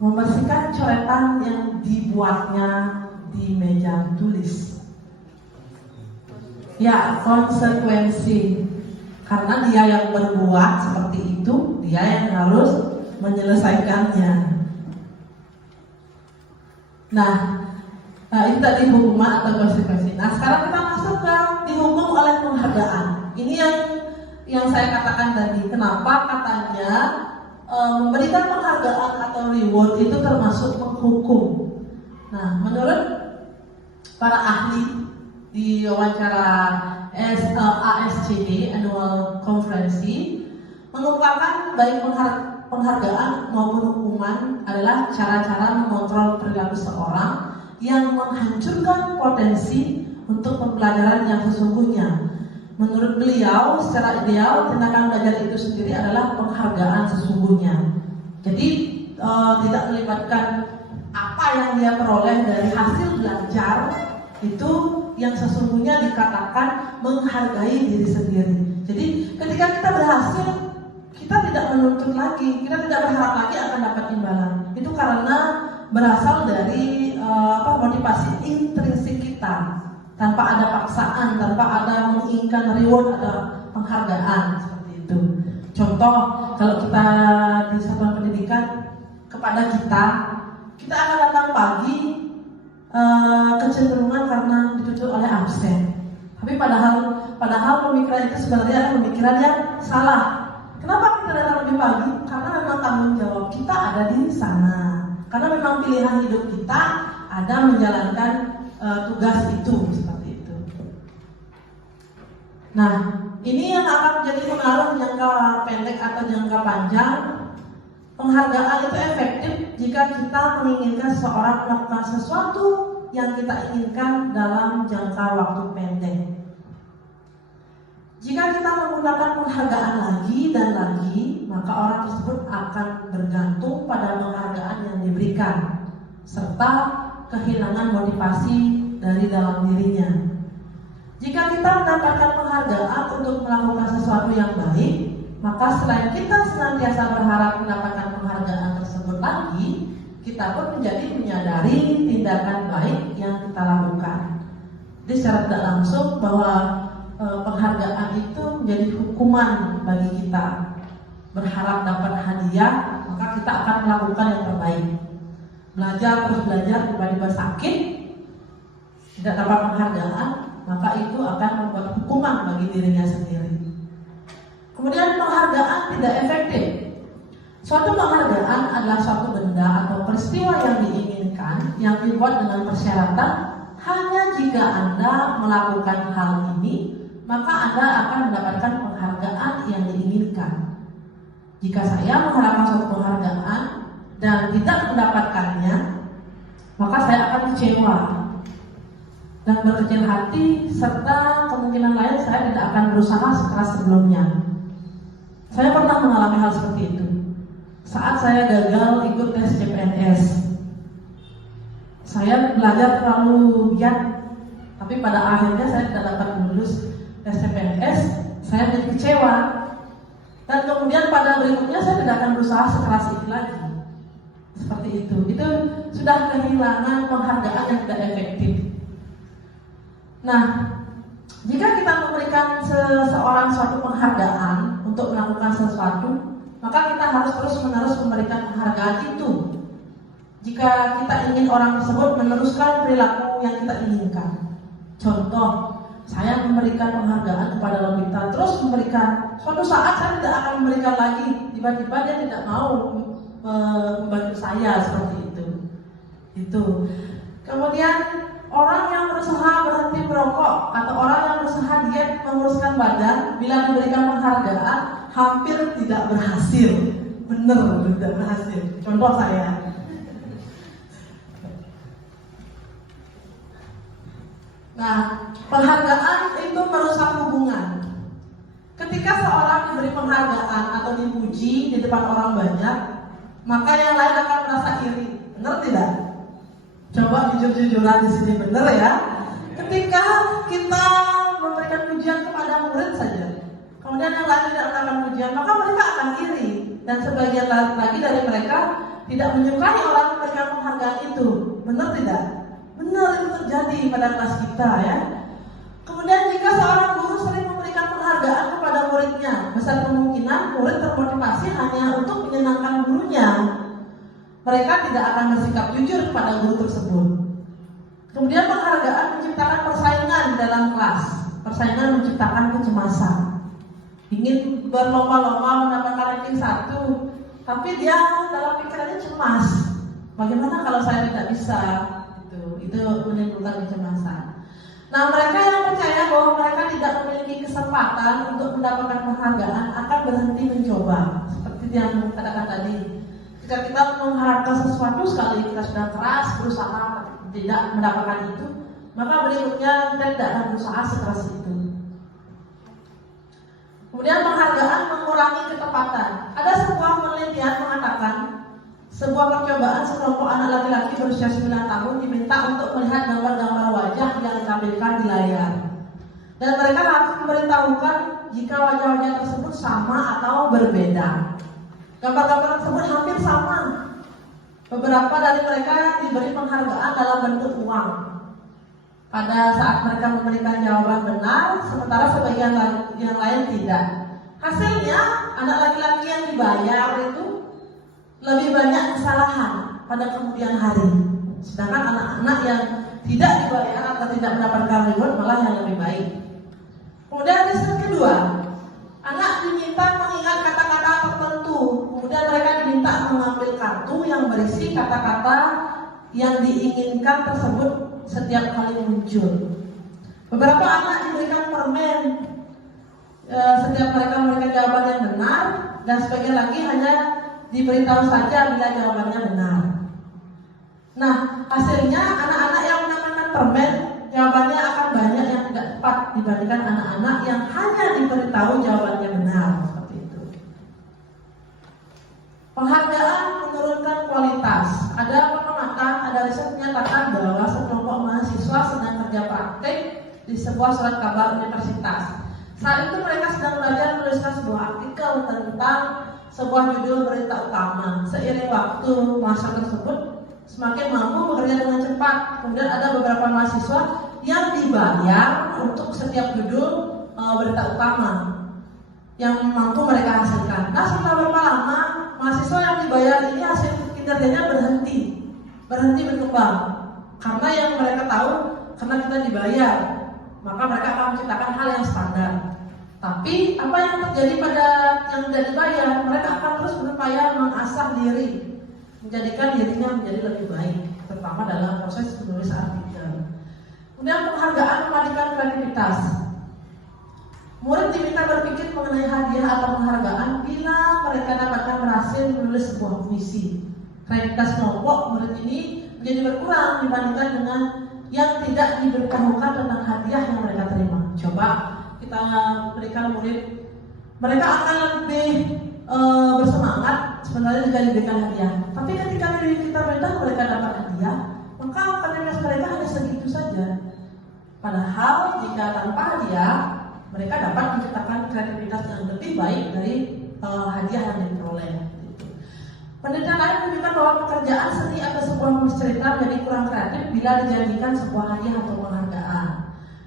Membersihkan coretan yang dibuatnya di meja tulis. Ya, konsekuensi. Karena dia yang berbuat seperti itu, dia yang harus menyelesaikannya. Nah, itu tadi hukuman atau konsekuensi. Nah, sekarang kita masuk ke dihukum oleh penghargaan. Ini yang saya katakan tadi. Kenapa katanya memberikan penghargaan atau reward itu termasuk menghukum. Nah, menurut para ahli di wawancara ASCD Annual Conference mengungkapkan baik penghargaan maupun hukuman adalah cara-cara mengontrol perilaku seorang yang menghancurkan potensi untuk pembelajaran yang sesungguhnya. Menurut beliau, secara ideal tindakan belajar itu sendiri adalah penghargaan sesungguhnya. Jadi tidak melibatkan apa yang dia peroleh dari hasil belajar itu yang sesungguhnya dikatakan menghargai diri sendiri. Jadi ketika kita berhasil, kita tidak menuntut lagi, kita tidak berharap lagi akan dapat imbalan. Itu karena berasal dari motivasi intrinsik kita, tanpa ada paksaan, tanpa ada menginginkan reward atau penghargaan seperti itu. Contoh, kalau kita di satuan pendidikan kepada kita akan datang pagi, kecenderungan karena dituntut oleh absen. Tapi padahal pemikiran itu sebenarnya adalah pemikiran yang salah. Kenapa kita datang lebih pagi? Karena memang tanggung jawab kita ada di sana. Karena memang pilihan hidup kita ada menjalankan tugas itu seperti itu. Nah, ini yang akan menjadi pengaruh jangka pendek atau jangka panjang. Penghargaan itu efektif jika kita menginginkan seseorang melakukan sesuatu yang kita inginkan dalam jangka waktu pendek. Jika kita menggunakan penghargaan lagi dan lagi, maka orang tersebut akan bergantung pada penghargaan yang diberikan, serta kehilangan motivasi dari dalam dirinya. Jika kita mendapatkan penghargaan untuk melakukan sesuatu yang baik, maka selain kita senantiasa berharap mendapatkan penghargaan tersebut lagi, kita pun menjadi menyadari tindakan baik yang kita lakukan. Jadi secara tidak langsung bahwa penghargaan itu menjadi hukuman bagi kita. Berharap dapat hadiah, maka kita akan melakukan yang terbaik. Belajar terus belajar, tiba-tiba sakit, tidak dapat penghargaan, maka itu akan membuat hukuman bagi dirinya sendiri. Kemudian penghargaan tidak efektif. Suatu penghargaan adalah suatu benda atau peristiwa yang diinginkan, yang dibuat dengan persyaratan hanya jika Anda melakukan hal ini, maka Anda akan mendapatkan penghargaan yang diinginkan. Jika saya mengharapkan suatu penghargaan dan tidak mendapatkannya, maka saya akan kecewa dan berkecil hati, serta kemungkinan lain saya tidak akan berusaha sekeras sebelumnya. Saya pernah mengalami hal seperti itu. Saat saya gagal ikut tes CPNS, saya belajar terlalu giat, tapi pada akhirnya saya tidak dapat lulus tes CPNS. Saya menjadi kecewa, dan kemudian pada berikutnya saya tidak akan berusaha sekeras itu lagi. Seperti itu sudah kehilangan penghargaan yang tidak efektif. Nah, jika kita memberikan seseorang suatu penghargaan untuk melakukan sesuatu, maka kita harus terus-menerus memberikan penghargaan itu. Jika kita ingin orang tersebut meneruskan perilaku yang kita inginkan. Contoh, saya memberikan penghargaan kepada Lolita, terus memberikan. Suatu saat saya tidak akan memberikan lagi, tiba-tiba dia tidak mau membantu saya seperti itu. Kemudian orang yang berusaha berhenti merokok atau orang yang berusaha diet menguruskan badan, bila diberikan penghargaan hampir tidak berhasil. Benar, tidak berhasil. Contoh saya. Nah, penghargaan itu merusak hubungan. Ketika seorang diberi penghargaan atau dipuji di depan orang banyak, maka yang lain akan merasa iri. Benar tidak? Coba jujur-jujuran di sini, benar ya? Ketika kita memberikan pujian kepada murid saja, kemudian yang lain tidak mendapatkan pujian, maka mereka akan iri. Dan sebagian lagi dari mereka tidak menyukai orang yang memberikan penghargaan itu. Benar tidak? Benar, itu terjadi pada kelas kita ya. Kemudian jika seorang guru sering memberikan penghargaan kepada muridnya, besar kemungkinan murid termotivasi hanya untuk menyenangkan gurunya. Mereka tidak akan bersikap jujur kepada guru tersebut. Kemudian penghargaan menciptakan persaingan di dalam kelas. Persaingan menciptakan kecemasan. Ingin berlomba-lomba mendapatkan ranking 1, tapi dia dalam pikirannya cemas. Bagaimana kalau saya tidak bisa? Itu menimbulkan kecemasan. Nah, mereka yang percaya bahwa mereka tidak memiliki kesempatan untuk mendapatkan penghargaan akan berhenti mencoba. Seperti yang katakan tadi, jika kita mengharapkan sesuatu sekali kita sudah keras berusaha tidak mendapatkan itu, maka berikutnya kita tidak akan berusaha sekeras itu. Kemudian penghargaan mengurangi ketepatan. Ada sebuah penelitian mengatakan sebuah percobaan sekelompok anak laki-laki berusia 9 tahun diminta untuk melihat gambar-gambar wajah yang ditampilkan di layar. Dan mereka harus memberitahukan jika wajah-wajah tersebut sama atau berbeda. Gambar-gambar tersebut hampir sama. Beberapa dari mereka diberi penghargaan dalam bentuk uang pada saat mereka memberikan jawaban benar, sementara sebagian yang lain tidak. Hasilnya, anak laki-laki yang dibayar itu lebih banyak kesalahan pada kemudian hari. Sedangkan anak-anak yang tidak dibayar atau tidak mendapatkan reward malah yang lebih baik. Kemudian riset kedua, anak diminta mengingat kata-kata tertentu. Kemudian mereka diminta mengambil kartu yang berisi kata-kata yang diinginkan tersebut setiap kali muncul. Beberapa anak diberikan permen setiap mereka memberikan jawaban yang benar, dan sebagian lagi hanya diberitahu saja bila jawabannya benar. Nah, hasilnya anak-anak yang mendapatkan permen jawabannya akan banyak yang tidak tepat dibandingkan anak-anak yang hanya diberitahu jawabannya benar. Seperti itu. Penghargaan menurunkan kualitas. Ada pengamatan, ada riset menyatakan bahwa sekelompok mahasiswa sedang kerja praktik di sebuah surat kabar universitas. Saat itu mereka sedang belajar menuliskan sebuah artikel tentang sebuah judul berita utama. Seiring waktu, mahasiswa tersebut semakin mampu bekerja dengan cepat. Kemudian ada beberapa mahasiswa yang dibayar untuk setiap judul berita utama yang mampu mereka hasilkan. Nah, setelah berapa lama mahasiswa yang dibayar ini hasil kinerjanya berhenti berkembang, karena yang mereka tahu karena kita dibayar, maka mereka akan menciptakan hal yang standar. Tapi apa yang terjadi pada yang tidak dibayar, mereka akan terus berupaya mengasah diri, menjadikan dirinya menjadi lebih baik, terutama dalam proses menulis artikel. Kemudian penghargaan mematikan kreativitas. Murid diminta berpikir mengenai hadiah atau penghargaan bila mereka dapatkan berhasil menulis sebuah puisi. Kreativitas kelompok murid ini menjadi berkurang dibandingkan dengan yang tidak diberitahukan tentang hadiah yang mereka terima. Coba kita berikan murid, mereka akan lebih bersemangat sebenarnya jika diberikan hadiah. Tapi ketika kita beritahu mereka dapat hadiah, maka kreativitas mereka hanya segitu saja. Padahal jika tanpa hadiah, mereka dapat menciptakan kreativitas yang lebih baik dari hadiah yang diperoleh. Penelitian lain menunjukkan bahwa pekerjaan seni atau sebuah menulis cerita menjadi kurang kreatif bila dijanjikan sebuah hadiah atau penghargaan.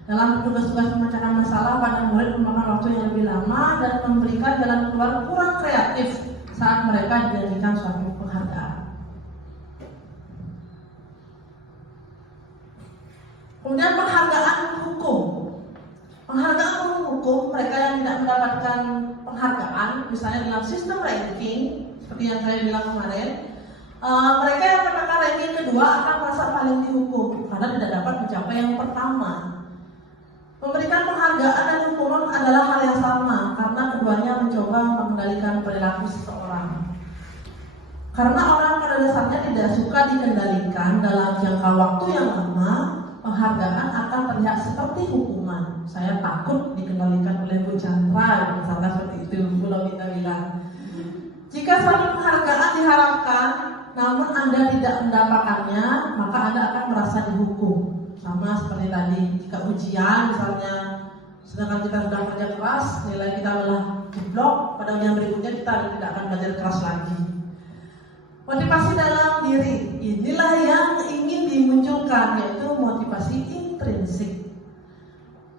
Dalam tugas-tugas memecahkan masalah, pada murid memakan waktu yang lebih lama dan memberikan jalan keluar kurang kreatif saat mereka dijanjikan suatu penghargaan. Kemudian penghargaan hukum. Penghargaan hukum, mereka yang tidak mendapatkan penghargaan, misalnya dalam sistem ranking, seperti yang saya bilang kemarin, mereka yang mendapatkan ranking kedua akan merasa paling dihukum karena tidak dapat mencapai yang pertama. Memberikan penghargaan dan hukuman adalah hal yang sama karena keduanya mencoba mengendalikan perilaku seseorang. Karena orang pada dasarnya tidak suka dikendalikan dalam jangka waktu yang lama, penghargaan akan terlihat seperti hukuman. Saya takut dikendalikan oleh Bu Chandra, misalnya seperti itu Bu Lovita bilang. Jika suatu penghargaan diharapkan, namun Anda tidak mendapatkannya, maka Anda akan merasa dihukum. Sama seperti tadi, jika ujian misalnya, sedangkan kita sudah kerja keras, nilai kita malah jeblok, pada ujian berikutnya kita tidak akan belajar keras lagi. Motivasi dalam diri, inilah yang ingin dimunculkan, yaitu motivasi intrinsik.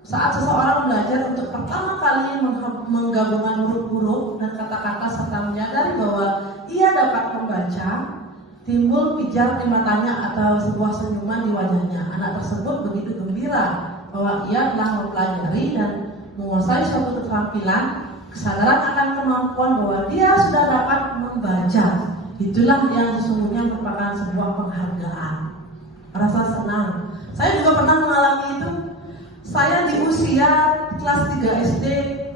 Saat seseorang belajar untuk pertama kali menggabungkan huruf-huruf dan kata-kata serta menyadari bahwa ia dapat membaca, timbul pijar di matanya atau sebuah senyuman di wajahnya. Anak tersebut begitu gembira bahwa ia telah mempelajari dan menguasai suatu keterampilan, kesadaran akan kemampuan bahwa dia sudah dapat membaca. Itulah yang sesungguhnya merupakan sebuah penghargaan. Rasa senang. Saya juga pernah mengalami itu. Saya di usia kelas 3 SD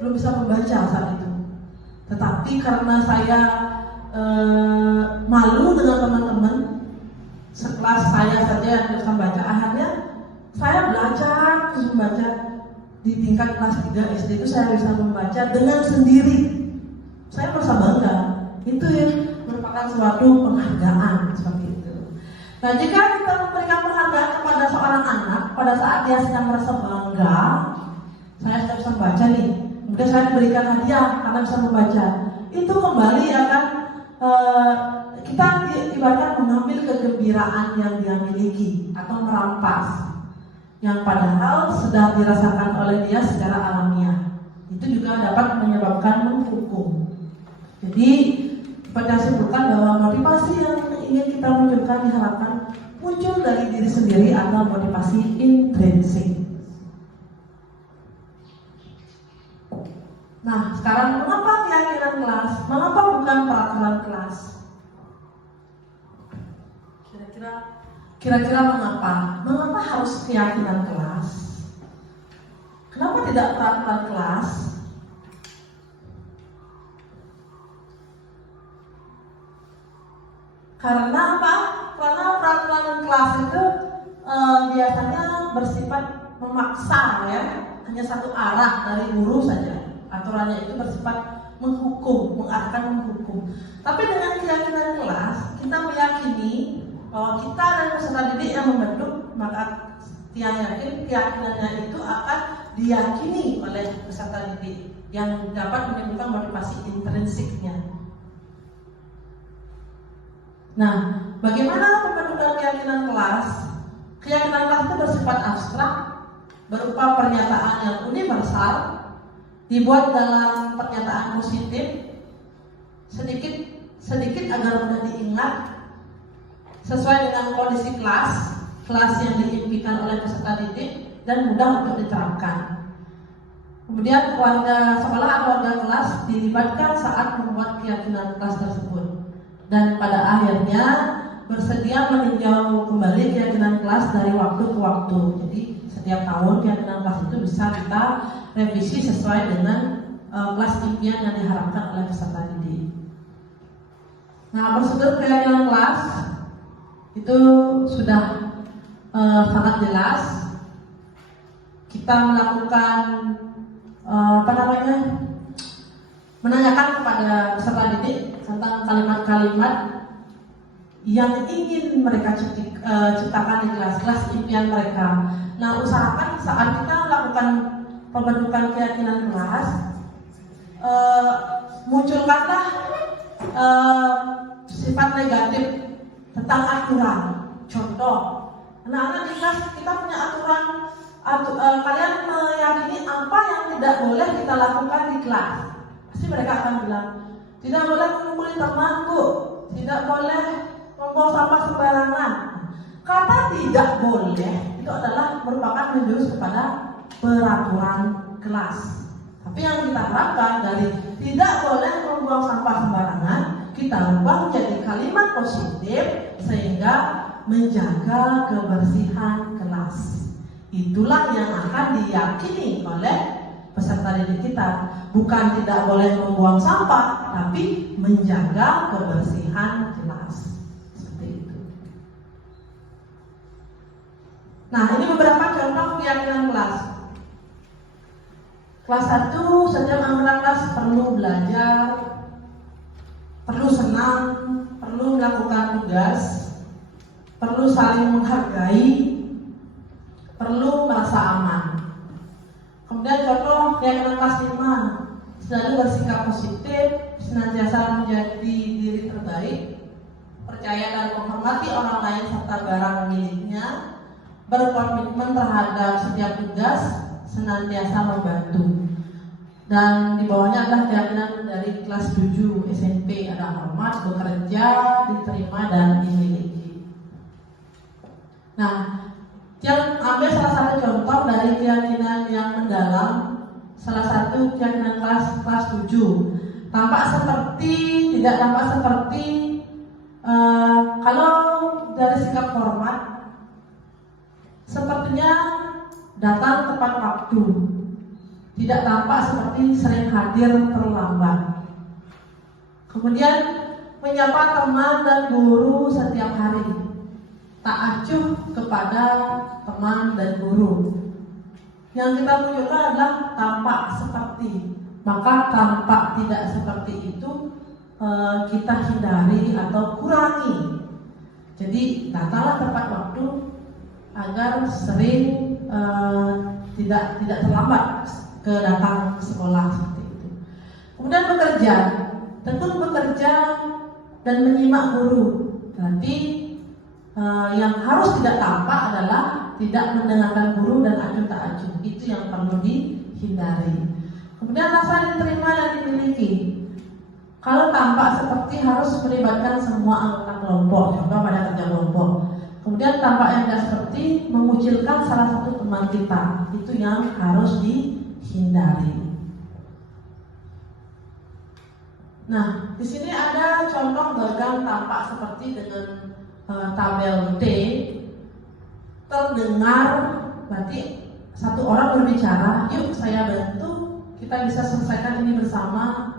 belum bisa membaca saat itu. Tetapi karena saya malu dengan teman-teman sekelas saya saja yang bisa membaca, akhirnya saya belajar terus membaca. Di tingkat kelas 3 SD itu saya bisa membaca dengan sendiri. Saya merasa bangga. Itu yang merupakan suatu penghargaan seperti itu. Nah, jika kita memberikan penghargaan kepada seorang anak pada saat dia sedang merasa bangga, saya sudah bisa membaca nih, kemudian saya diberikan hadiah karena bisa membaca, itu kembali akan kita ibaratkan mengambil kegembiraan yang dia miliki atau merampas yang padahal sudah dirasakan oleh dia secara alamiah. Itu juga dapat menyebabkan menghukum. Jadi pada simpulkan bahwa motivasi yang ingin kita munculkan diharapkan muncul dari diri sendiri atau motivasi intrinsik. Nah, sekarang mengapa keyakinan kelas? Mengapa bukan peraturan kelas? Kira-kira mengapa? Mengapa harus keyakinan kelas? Kenapa tidak peraturan kelas? Karena apa? Karena peraturan kelas itu biasanya bersifat memaksa, ya, hanya satu arah dari guru saja. Aturannya itu bersifat menghukum, mengarahkan menghukum. Tapi dengan keyakinan kelas, kita meyakini bahwa kita dan peserta didik yang membentuk, maka dia yakin keyakinannya itu akan diyakini oleh peserta didik yang dapat menimbulkan motivasi intrinsiknya. Nah, bagaimana pembentukan keyakinan kelas? Keyakinan kelas itu bersifat abstrak, berupa pernyataan yang universal, dibuat dalam pernyataan positif, sedikit agar mudah diingat, sesuai dengan kondisi kelas yang diimpikan oleh peserta didik, dan mudah untuk diterapkan. Kemudian warga sekolah atau warga kelas dilibatkan saat membuat keyakinan kelas tersebut, dan pada akhirnya bersedia meninjau kembali keyakinan kelas dari waktu ke waktu. Jadi setiap tahun keyakinan kelas itu bisa kita revisi sesuai dengan kelas impian yang diharapkan oleh peserta didik. Nah, prosedur keyakinan kelas itu sudah sangat jelas. Kita melakukan menanyakan kepada peserta didik tentang kalimat-kalimat yang ingin mereka ciptakan di kelas-kelas impian mereka. Nah, usahakan saat kita melakukan pembentukan keyakinan kelas, munculkanlah sifat negatif tentang aturan. Contoh, anak-anak di kelas kita punya aturan, kalian meyakini apa yang tidak boleh kita lakukan di kelas. Pasti mereka akan bilang, tidak boleh memukuli teman, Bu, tidak boleh membawa sampah sembarangan. Kata tidak boleh itu adalah merupakan menjurus kepada peraturan kelas. Tapi yang kita harapkan dari tidak boleh membuang sampah sembarangan, kita ubah menjadi kalimat positif sehingga menjaga kebersihan kelas. Itulah yang akan diyakini oleh peserta didik kita. Bukan tidak boleh membuang sampah, tapi menjaga kebersihan kelas. Seperti itu. Nah, ini beberapa contoh keyakinan kelas. Kelas 1, setiap anggota kelas perlu belajar, perlu senang, perlu melakukan tugas, perlu saling menghargai, perlu merasa aman. Kemudian contoh keyakinan kelas 5, selalu bersikap positif, senantiasa menjadi diri terbaik, percaya dan menghormati orang lain serta barang miliknya, berkomitmen terhadap setiap tugas, senantiasa membantu. Dan di bawahnya adalah keyakinan dari kelas 7 SMP, ada hormat, bekerja, diterima, dan dimiliki. Nah, yang ambil salah satu contoh dari keyakinan yang mendalam, salah satu keyakinan kelas 7. Tidak tampak seperti kalau dari sikap hormat, sepertinya datang tepat waktu, tidak tampak seperti sering hadir terlambat. Kemudian menyapa teman dan guru setiap hari, tak acuh kepada teman dan guru. Yang kita tunjukkan adalah tampak seperti, maka tampak tidak seperti itu kita hindari atau kurangi. Jadi datanglah tepat waktu agar sering tidak terlambat datang ke sekolah seperti itu. Kemudian bekerja, tekun bekerja dan menyimak guru. Berarti yang harus tidak tampak adalah tidak mendengarkan guru dan acuh tak acuh. Itu yang perlu dihindari. Kemudian rasa diterima dan dimiliki. Kalau tampak seperti harus melibatkan semua anggota kelompok, contoh pada kerja kelompok. Kemudian tampak yang tidak seperti mengucilkan salah satu teman kita. Itu yang harus dihindari. Nah, di sini ada contoh gagang tampak seperti dengan tabel T. Terdengar, berarti satu orang berbicara, yuk saya bantu, kita bisa selesaikan ini bersama.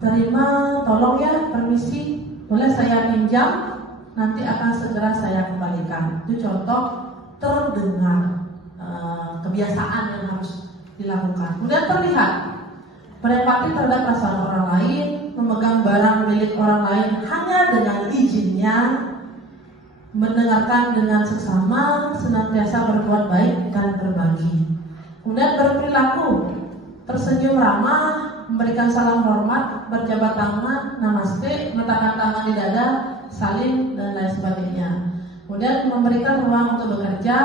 Terima, tolong ya, permisi, boleh saya pinjam, nanti akan segera saya kembalikan. Itu contoh terdengar, kebiasaan yang harus dilakukan. Kemudian terlihat, berempati terhadap perasaan orang lain, memegang barang milik orang lain hanya dengan izinnya, mendengarkan dengan seksama, senantiasa berbuat baik dan berbagi. Kemudian berperilaku, tersenyum ramah, memberikan salam hormat, berjabat tangan, namaste, meletakkan tangan di dada, salim, dan lain sebagainya. Kemudian memberikan ruang untuk bekerja,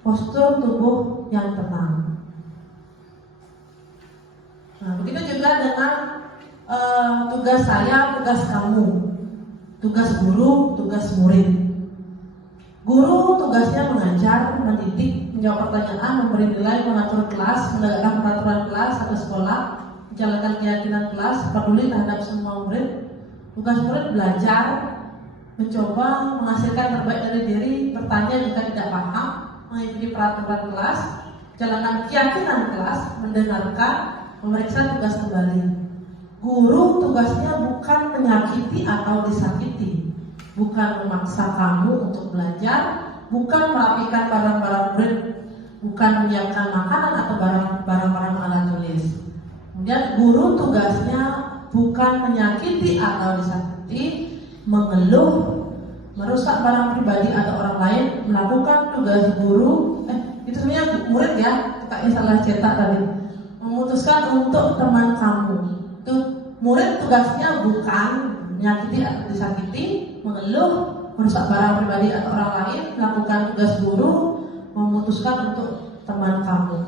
postur tubuh yang tenang. Nah, begitu juga dengan tugas saya, tugas kamu, tugas guru, tugas murid. Guru tugasnya mengajar, mendidik, menjawab pertanyaan, memberi nilai, mengatur kelas, menegakkan peraturan kelas atau sekolah, menjalankan keyakinan kelas, peduli terhadap semua murid. Tugas murid belajar, mencoba menghasilkan terbaik dari diri, bertanya jika tidak paham, mengikuti peraturan kelas, jalankan keyakinan kelas, mendengarkan, memeriksa tugas kembali. Guru tugasnya bukan menyakiti atau disakiti, bukan memaksa kamu untuk belajar, bukan merapikan barang-barang murid, bukan menyiapkan makanan atau barang-barang alat tulis. Kemudian guru tugasnya bukan menyakiti atau disakiti, mengeluh, merusak barang pribadi atau orang lain, melakukan tugas guru. Itu sebenarnya murid ya, kita salah cetak tadi. Memutuskan untuk teman kamu. Itu murid tugasnya bukan menyakiti atau disakiti, mengeluh, merusak barang pribadi atau orang lain, melakukan tugas guru, memutuskan untuk teman kamu.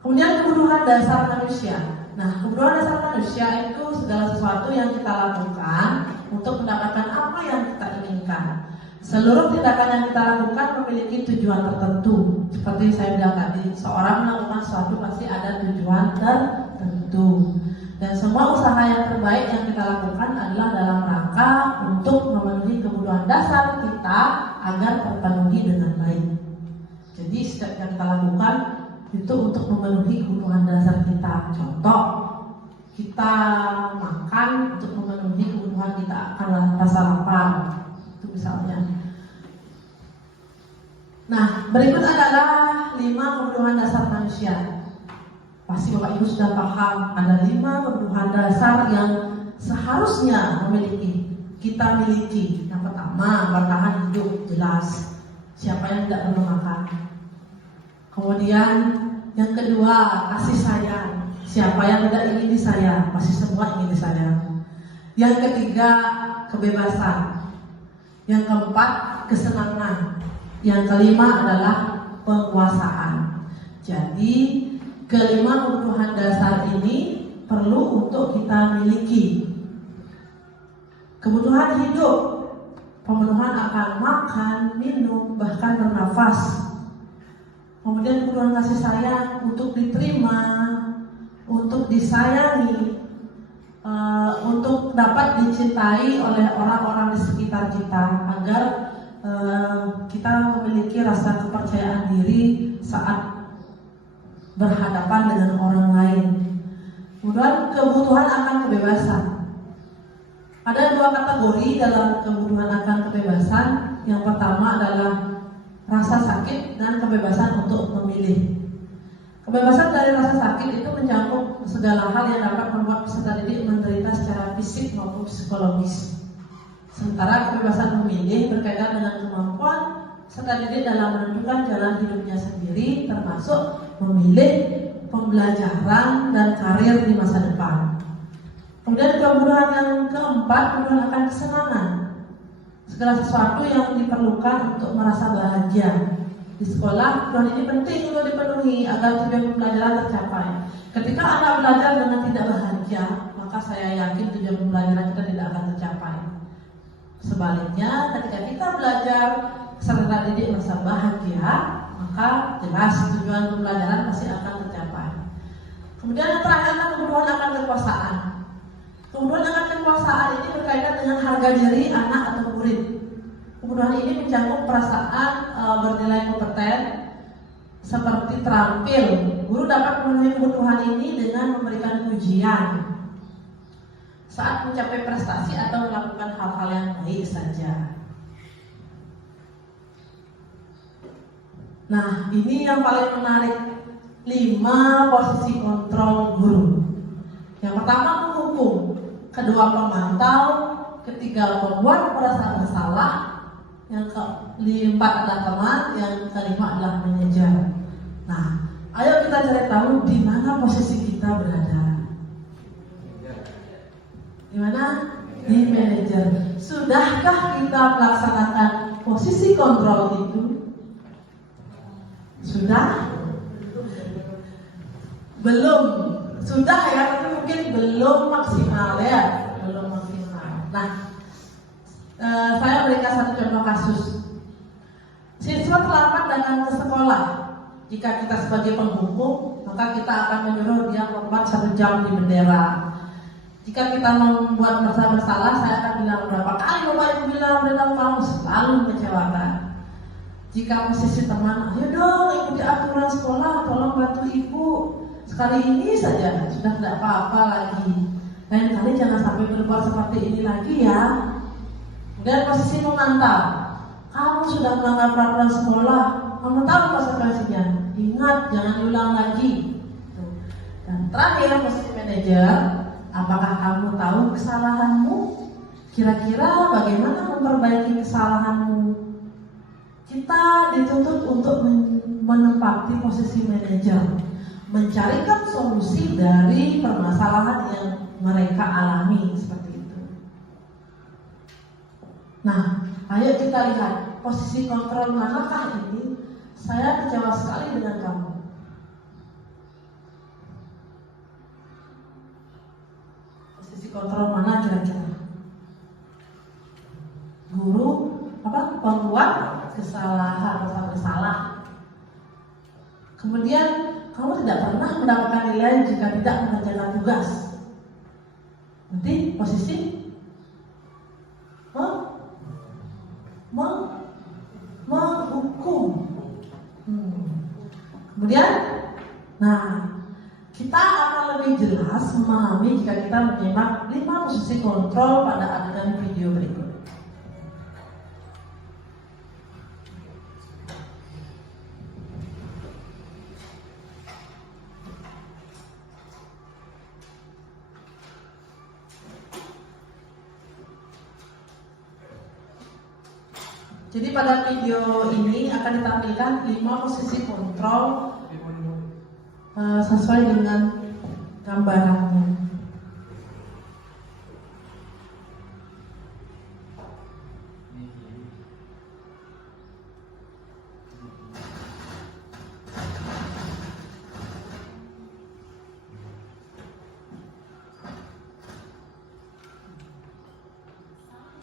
Kemudian kebutuhan dasar manusia. Nah, kebutuhan dasar manusia itu segala sesuatu yang kita lakukan untuk mendapatkan apa yang kita inginkan. Seluruh tindakan yang kita lakukan memiliki tujuan tertentu. Seperti saya bilang tadi, seorang melakukan sesuatu pasti ada tujuan tertentu. Dan semua usaha yang terbaik yang kita lakukan adalah dalam rangka untuk memenuhi kebutuhan dasar kita agar terpenuhi dengan baik. Jadi setiap yang kita lakukan itu untuk memenuhi kebutuhan dasar kita. Contoh, kita makan untuk memenuhi kebutuhan kita akan rasa lapar. Itu misalnya. Nah, berikut adalah 5 kebutuhan dasar manusia. Pasti Bapak Ibu sudah paham, ada 5 kebutuhan dasar yang seharusnya kita miliki. Yang pertama, bertahan hidup, jelas. Siapa yang tidak perlu makan? Kemudian yang kedua, kasih sayang. Siapa yang tidak ingin disayang? Pasti semua ingin disayang. Yang ketiga, kebebasan. Yang keempat, kesenangan. Yang kelima adalah penguasaan. Jadi kelima kebutuhan dasar ini perlu untuk kita miliki. Kebutuhan hidup, pemenuhan akan makan, minum, bahkan bernafas. Kemudian kebutuhan kasih sayang untuk diterima, untuk disayangi, untuk dapat dicintai oleh orang-orang di sekitar kita, agar kita memiliki rasa kepercayaan diri saat berhadapan dengan orang lain. Kemudian kebutuhan akan kebebasan. Ada 2 kategori dalam kebutuhan akan kebebasan. Yang pertama adalah rasa sakit dan kebebasan untuk memilih. Kebebasan dari rasa sakit itu mencakup segala hal yang dapat membuat peserta didik menderita secara fisik maupun psikologis. Sementara kebebasan memilih berkaitan dengan kemampuan peserta didik dalam menentukan jalan hidupnya sendiri, termasuk memilih pembelajaran dan karir di masa depan. Kemudian kebutuhan yang keempat, kebutuhan akan kesenangan. Segala sesuatu yang diperlukan untuk merasa bahagia. Di sekolah, kebutuhan ini penting untuk dipenuhi agar tujuan pembelajaran tercapai. Ketika anak belajar dengan tidak bahagia, maka saya yakin tujuan pembelajaran kita tidak akan tercapai. Sebaliknya, ketika kita belajar peserta didik merasa bahagia, maka jelas tujuan pembelajaran pasti akan tercapai. Kemudian yang terakhir adalah kebutuhan akan kekuasaan. Kebutuhan akan kekuasaan ini berkaitan dengan harga diri anak atau murid. Kebutuhan ini mencakup perasaan bernilai kompeten seperti terampil. Guru dapat memenuhi kebutuhan ini dengan memberikan pujian saat mencapai prestasi atau melakukan hal-hal yang baik saja. Nah, ini yang paling menarik, 5 posisi kontrol guru. Yang pertama menghukum, kedua memantau, ketiga membuat merasa bersalah, yang keempat adalah teman, yang kelima adalah manajer. Nah, ayo kita cari tahu di mana posisi kita berada. Di mana? Di manajer. Sudahkah kita melaksanakan posisi kontrol itu? Sudah? Belum. Sudah ya, tapi mungkin belum maksimal ya. Belum maksimal. Nah, saya berikan satu contoh kasus. Siswa terlambat datang ke sekolah. Jika kita sebagai penghukum, maka kita akan menyuruh dia lompat 1 jam di bendera. Jika kita membuat merasa bersalah, saya akan bilang berapa kali Bapak Ibu bilang kamu selalu mengecewakan. Jika posisi teman, ayo dong ikuti aturan sekolah, tolong bantu ibu. Sekali ini saja, sudah tidak apa-apa lagi. Lain kali jangan sampai berbuat seperti ini lagi ya. Dan posisi memantau, kamu sudah melanggar peraturan sekolah, kamu tahu konsekuensinya. Ingat, jangan diulang lagi. Dan terakhir, posisi manajer, apakah kamu tahu kesalahanmu? Kira-kira bagaimana memperbaiki kesalahanmu? Kita dituntut untuk menempati posisi manajer, mencarikan solusi dari permasalahan yang mereka alami seperti itu. Nah, ayo kita lihat posisi kontrol manakah ini. Saya kecewa sekali dengan kamu. Posisi kontrol mana kira-kira? Guru apa? Pembuat kesalahan, rasa bersalah. Kemudian kamu tidak pernah mendapatkan nilai jika tidak mengerjakan tugas. Nanti posisi menghukum. Kemudian, nah, kita akan lebih jelas memahami jika kita menyimak 5 posisi kontrol pada adegan video berikut. Jadi pada video ini akan ditampilkan 5 posisi kontrol sesuai dengan gambarannya.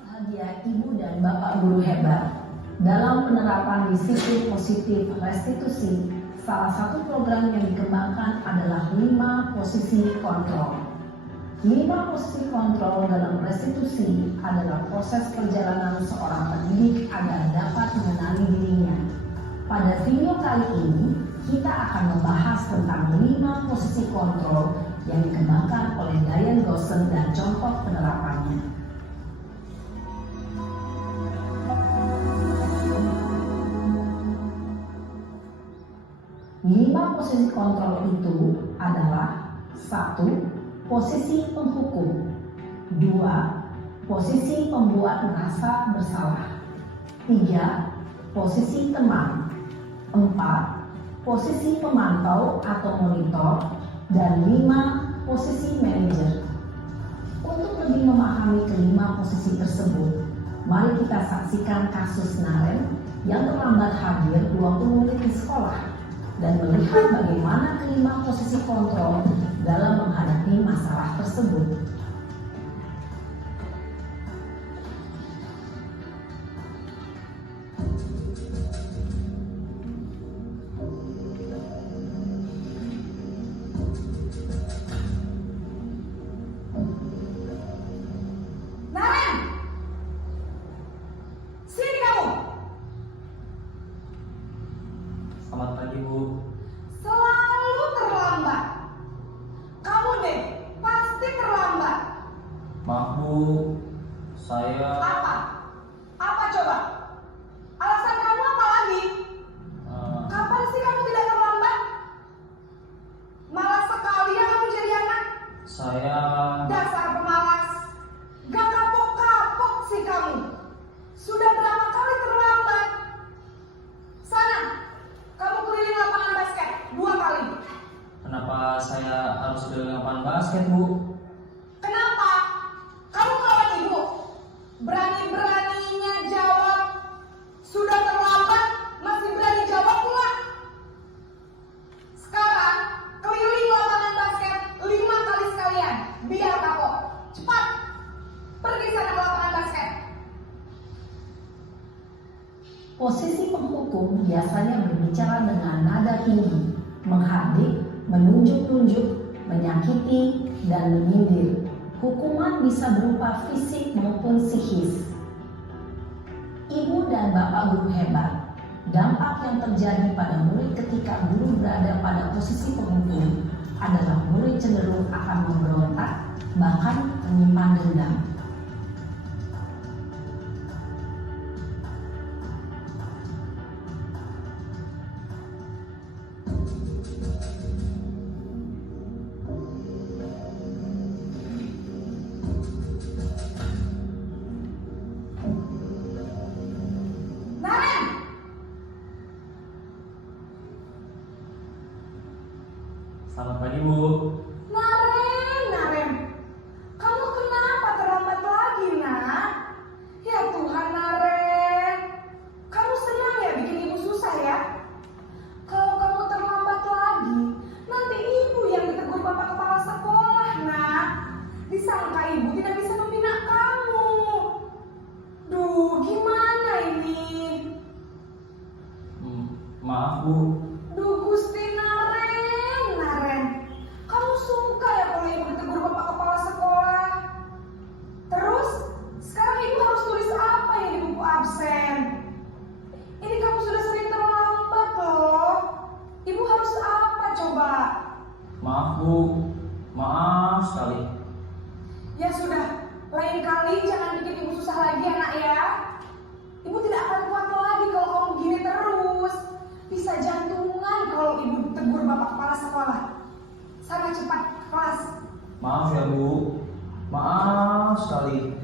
Bahagia Ibu dan Bapak guru hebat. Dalam penerapan disiplin positif restitusi, salah satu program yang dikembangkan adalah 5 posisi kontrol. 5 posisi kontrol dalam restitusi adalah proses perjalanan seorang pendidik agar dapat mengenali dirinya. Pada video kali ini, kita akan membahas tentang 5 posisi kontrol yang dikembangkan oleh Diane Goshen dan contoh penerapannya. 5 posisi kontrol itu adalah 1. Posisi penghukum, 2. Posisi pembuat merasa bersalah, 3. Posisi teman, 4. Posisi pemantau atau monitor, dan 5. Posisi manajer. Untuk lebih memahami kelima posisi tersebut, mari kita saksikan kasus Naren yang terlambat hadir 20 menit di sekolah dan melihat bagaimana kelima posisi kontrol dalam menghadapi masalah tersebut. Naren! Sini kamu! Selamat pagi, Bu. Selalu terlambat. Kamu deh, pasti terlambat. Maaf, Bu. Saya Apa? Apa coba? Alasan kamu apa lagi? Kapan sih kamu tidak terlambat? Malas sekali ya kamu jadi anak. saya Dasar pemalas. Gak kapok-kapok sih kamu. Sudah berapa kali terlambat? Sana, kamu keliling lapangan basket 2 kali. kenapa saya harus keliling lapangan basket, Bu? Kenapa? Kamu melawan ibu. Berani-beraninya jawab. Sudah terlambat, masih berani jawab pula. Sekarang, keliling lapangan basket 5 kali sekalian. Biar kapok. Cepat. Pergi sana ke lapangan basket. Posisi penghukum biasanya berbicara dengan nada tinggi, menghardik, menunjuk-nunjuk, menyakiti, dan menyindir. Hukuman bisa berupa fisik maupun psikis. Ibu dan Bapak guru hebat, dampak yang terjadi pada murid ketika guru berada pada posisi penghukum adalah murid cenderung akan memberontak, bahkan menyimpan dendam. Naren! Selamat pagi, Bu. Naren. Kamu kenapa terlambat lagi, nak? Ya Tuhan, Naren. Kamu senang ya bikin ibu susah ya? Kalau kamu terlambat lagi, nanti ibu yang ditegur bapak kepala sekolah, nak. Disangka ibu tidak bisa membina kamu. Duh, gimana ini? Maaf, Bu. Duh, Gusti Naren. Kamu suka ya kalau ibu ditegur bapak kepala sekolah? Terus, sekarang ibu harus tulis apa ya di buku absen? Ini kamu sudah sering terlambat loh. Ibu harus apa coba? Maaf, Bu. Maaf sekali. Ya sudah, lain kali jangan bikin ibu susah lagi anak ya. Ibu tidak akan kuat lagi kalau kamu begini terus. Bisa jantungan kalau ibu tegur bapak kepala sekolah. Sana cepat ke kelas. Maaf ya, Bu. Maaf sekali.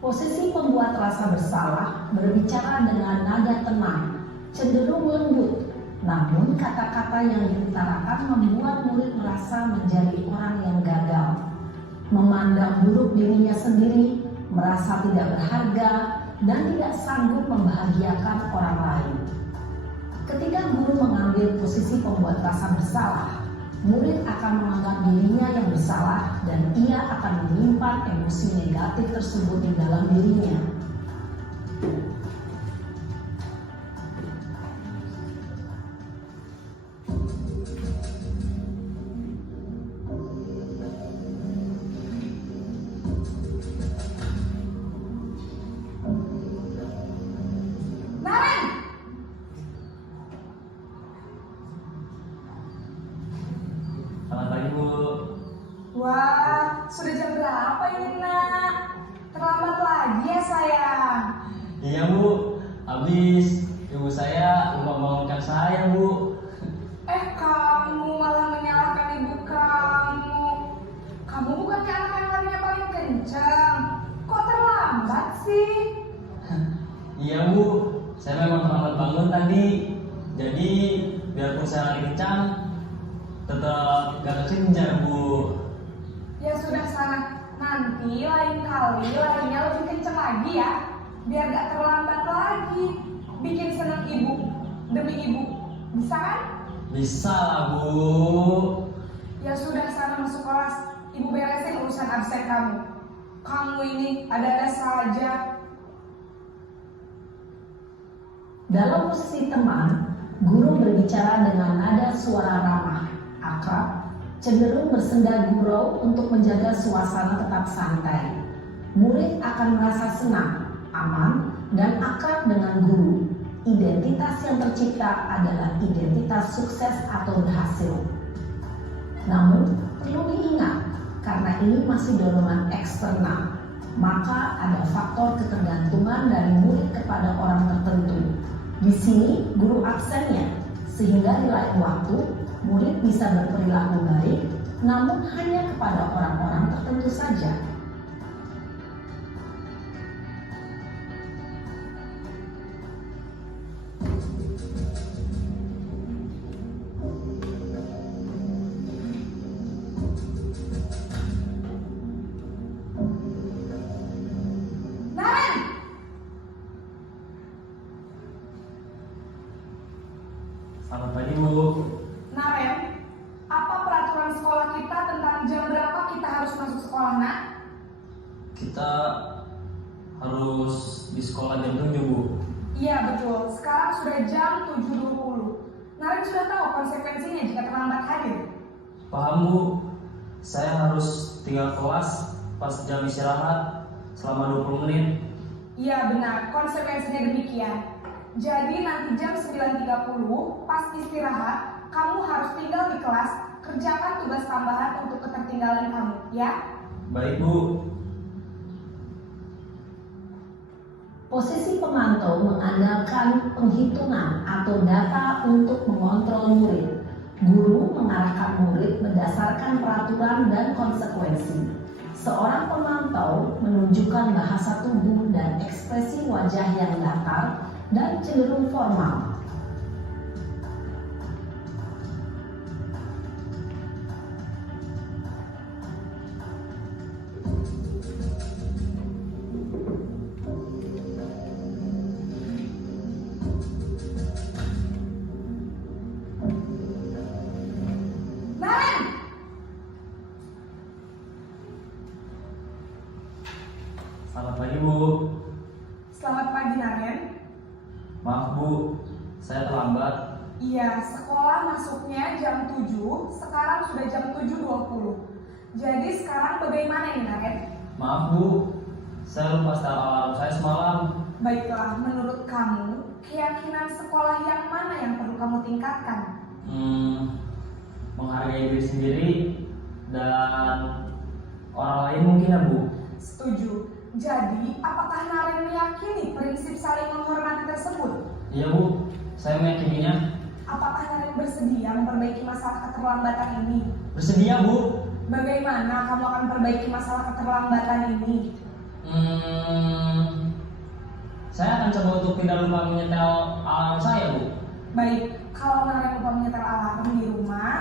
Posisi pembuat rasa bersalah berbicara dengan nada tenang, cenderung lembut, namun kata-kata yang diutarakan membuat murid merasa menjadi orang yang gagal, memandang buruk dirinya sendiri, merasa tidak berharga, dan tidak sanggup membahagiakan orang lain. Ketika guru mengambil posisi pembuat rasa bersalah, murid akan menganggap dirinya yang bersalah dan ia akan menyimpan emosi negatif tersebut di dalam dirinya. Naren, Selamat pagi Bu. wah, sudah jam berapa ini nak? Terlambat lagi ya sayang. Iya Bu, habis ibu saya lupa membangunkan saya Bu. Kamu malah menyalahkan ibu kamu. Kamu bukannya anak yang larinya paling kencang. Kok terlambat sih? Iya Bu, saya memang terlambat bangun tadi. Jadi biarpun saya lari kencang, tetap gak kekejar Bu. Ya sudah sana, nanti lain kali larinya lebih kencang lagi ya. Biar gak terlambat lagi. Bikin senang ibu, demi ibu. Bisa kan? Bisa lah Bu. Ya sudah sana masuk kelas. Ibu beresin urusan absen kamu. Kamu ini ada-ada saja. Dalam posisi teman, guru berbicara dengan nada suara ramah, akrab, cenderung bersenda gurau untuk menjaga suasana tetap santai. Murid akan merasa senang, aman, dan akrab dengan guru. Identitas yang tercipta adalah identitas sukses atau berhasil. Namun, perlu diingat, karena ini masih dorongan eksternal, maka ada faktor ketergantungan dari murid kepada orang tertentu. Di sini, guru absennya, sehingga di lain waktu, murid bisa berperilaku baik, namun hanya kepada orang-orang tertentu saja. Naren! Selamat pagi Bu. Naren, apa peraturan sekolah kita tentang jam berapa kita harus masuk sekolah, nak? Kita harus di sekolah jam 7 Bu. Iya betul, sekarang sudah jam 7.20. Naren sudah tahu konsekuensinya jika terlambat hadir. Paham Bu, saya harus tinggal kelas pas jam istirahat selama 20 menit. Iya benar, konsekuensinya demikian. Jadi nanti jam 9.30 pas istirahat, kamu harus tinggal di kelas, kerjakan tugas tambahan untuk ketertinggalan kamu, ya? Baik Bu. Posisi pemantau mengandalkan penghitungan atau data untuk mengontrol murid. Guru mengarahkan murid berdasarkan peraturan dan konsekuensi. Seorang pemantau menunjukkan bahasa tubuh dan ekspresi wajah yang datar dan cenderung formal. Naren! Selamat pagi Bu. Selamat pagi Naren. Maaf Bu, saya terlambat. Iya, sekolah masuknya jam 7, sekarang sudah jam 7.20. Jadi sekarang bagaimana nih Naren? Maaf Bu, saya lupa setel alarm saya semalam. Baiklah, menurut kamu, keyakinan sekolah yang mana yang perlu kamu tingkatkan? Menghargai diri sendiri dan orang lain mungkin ya Bu. Setuju. Jadi, apakah Naren meyakini prinsip saling menghormati tersebut? Iya Bu, saya meyakininya. Apakah Naren bersedia memperbaiki masalah keterlambatan ini? Bersedia Bu. Bagaimana kamu akan perbaiki masalah keterlambatan ini? Saya akan coba untuk tidak lupa menyetel alarm saya, Bu. Baik, kalau Naren lupa menyetel alarm di rumah,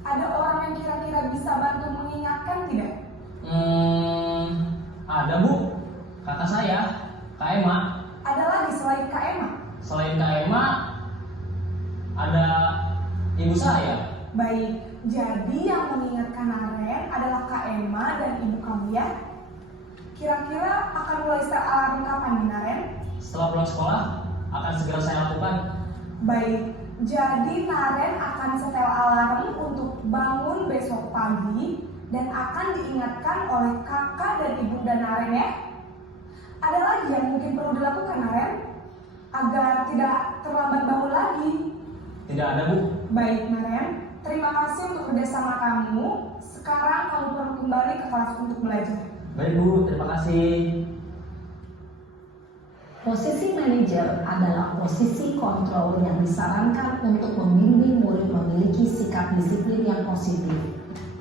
ada orang yang kira-kira bisa bantu mengingatkan tidak? Ada, Bu. Kakak saya, Kak Emma. Ada lagi selain Kak Emma? Selain Kak Emma, ada ibu saya. Baik, jadi yang mengingatkan Naren adalah Kak Emma dan ibu kamu ya? Kira-kira akan mulai setel alarm kapan nih Naren? Setelah pulang sekolah, akan segera saya lakukan. Baik, jadi Naren akan setel alarm untuk bangun besok pagi dan akan diingatkan oleh kakak dan ibunda Naren ya. Ada lagi yang mungkin perlu dilakukan Naren agar tidak terlambat bangun lagi? Tidak ada, Bu. Baik Naren, terima kasih untuk kerjasama kamu. Sekarang kamu perlu kembali ke kelas untuk belajar. Baik, Bu. Terima kasih. Posisi manajer adalah posisi kontrol yang disarankan untuk membimbing murid memiliki sikap disiplin yang positif,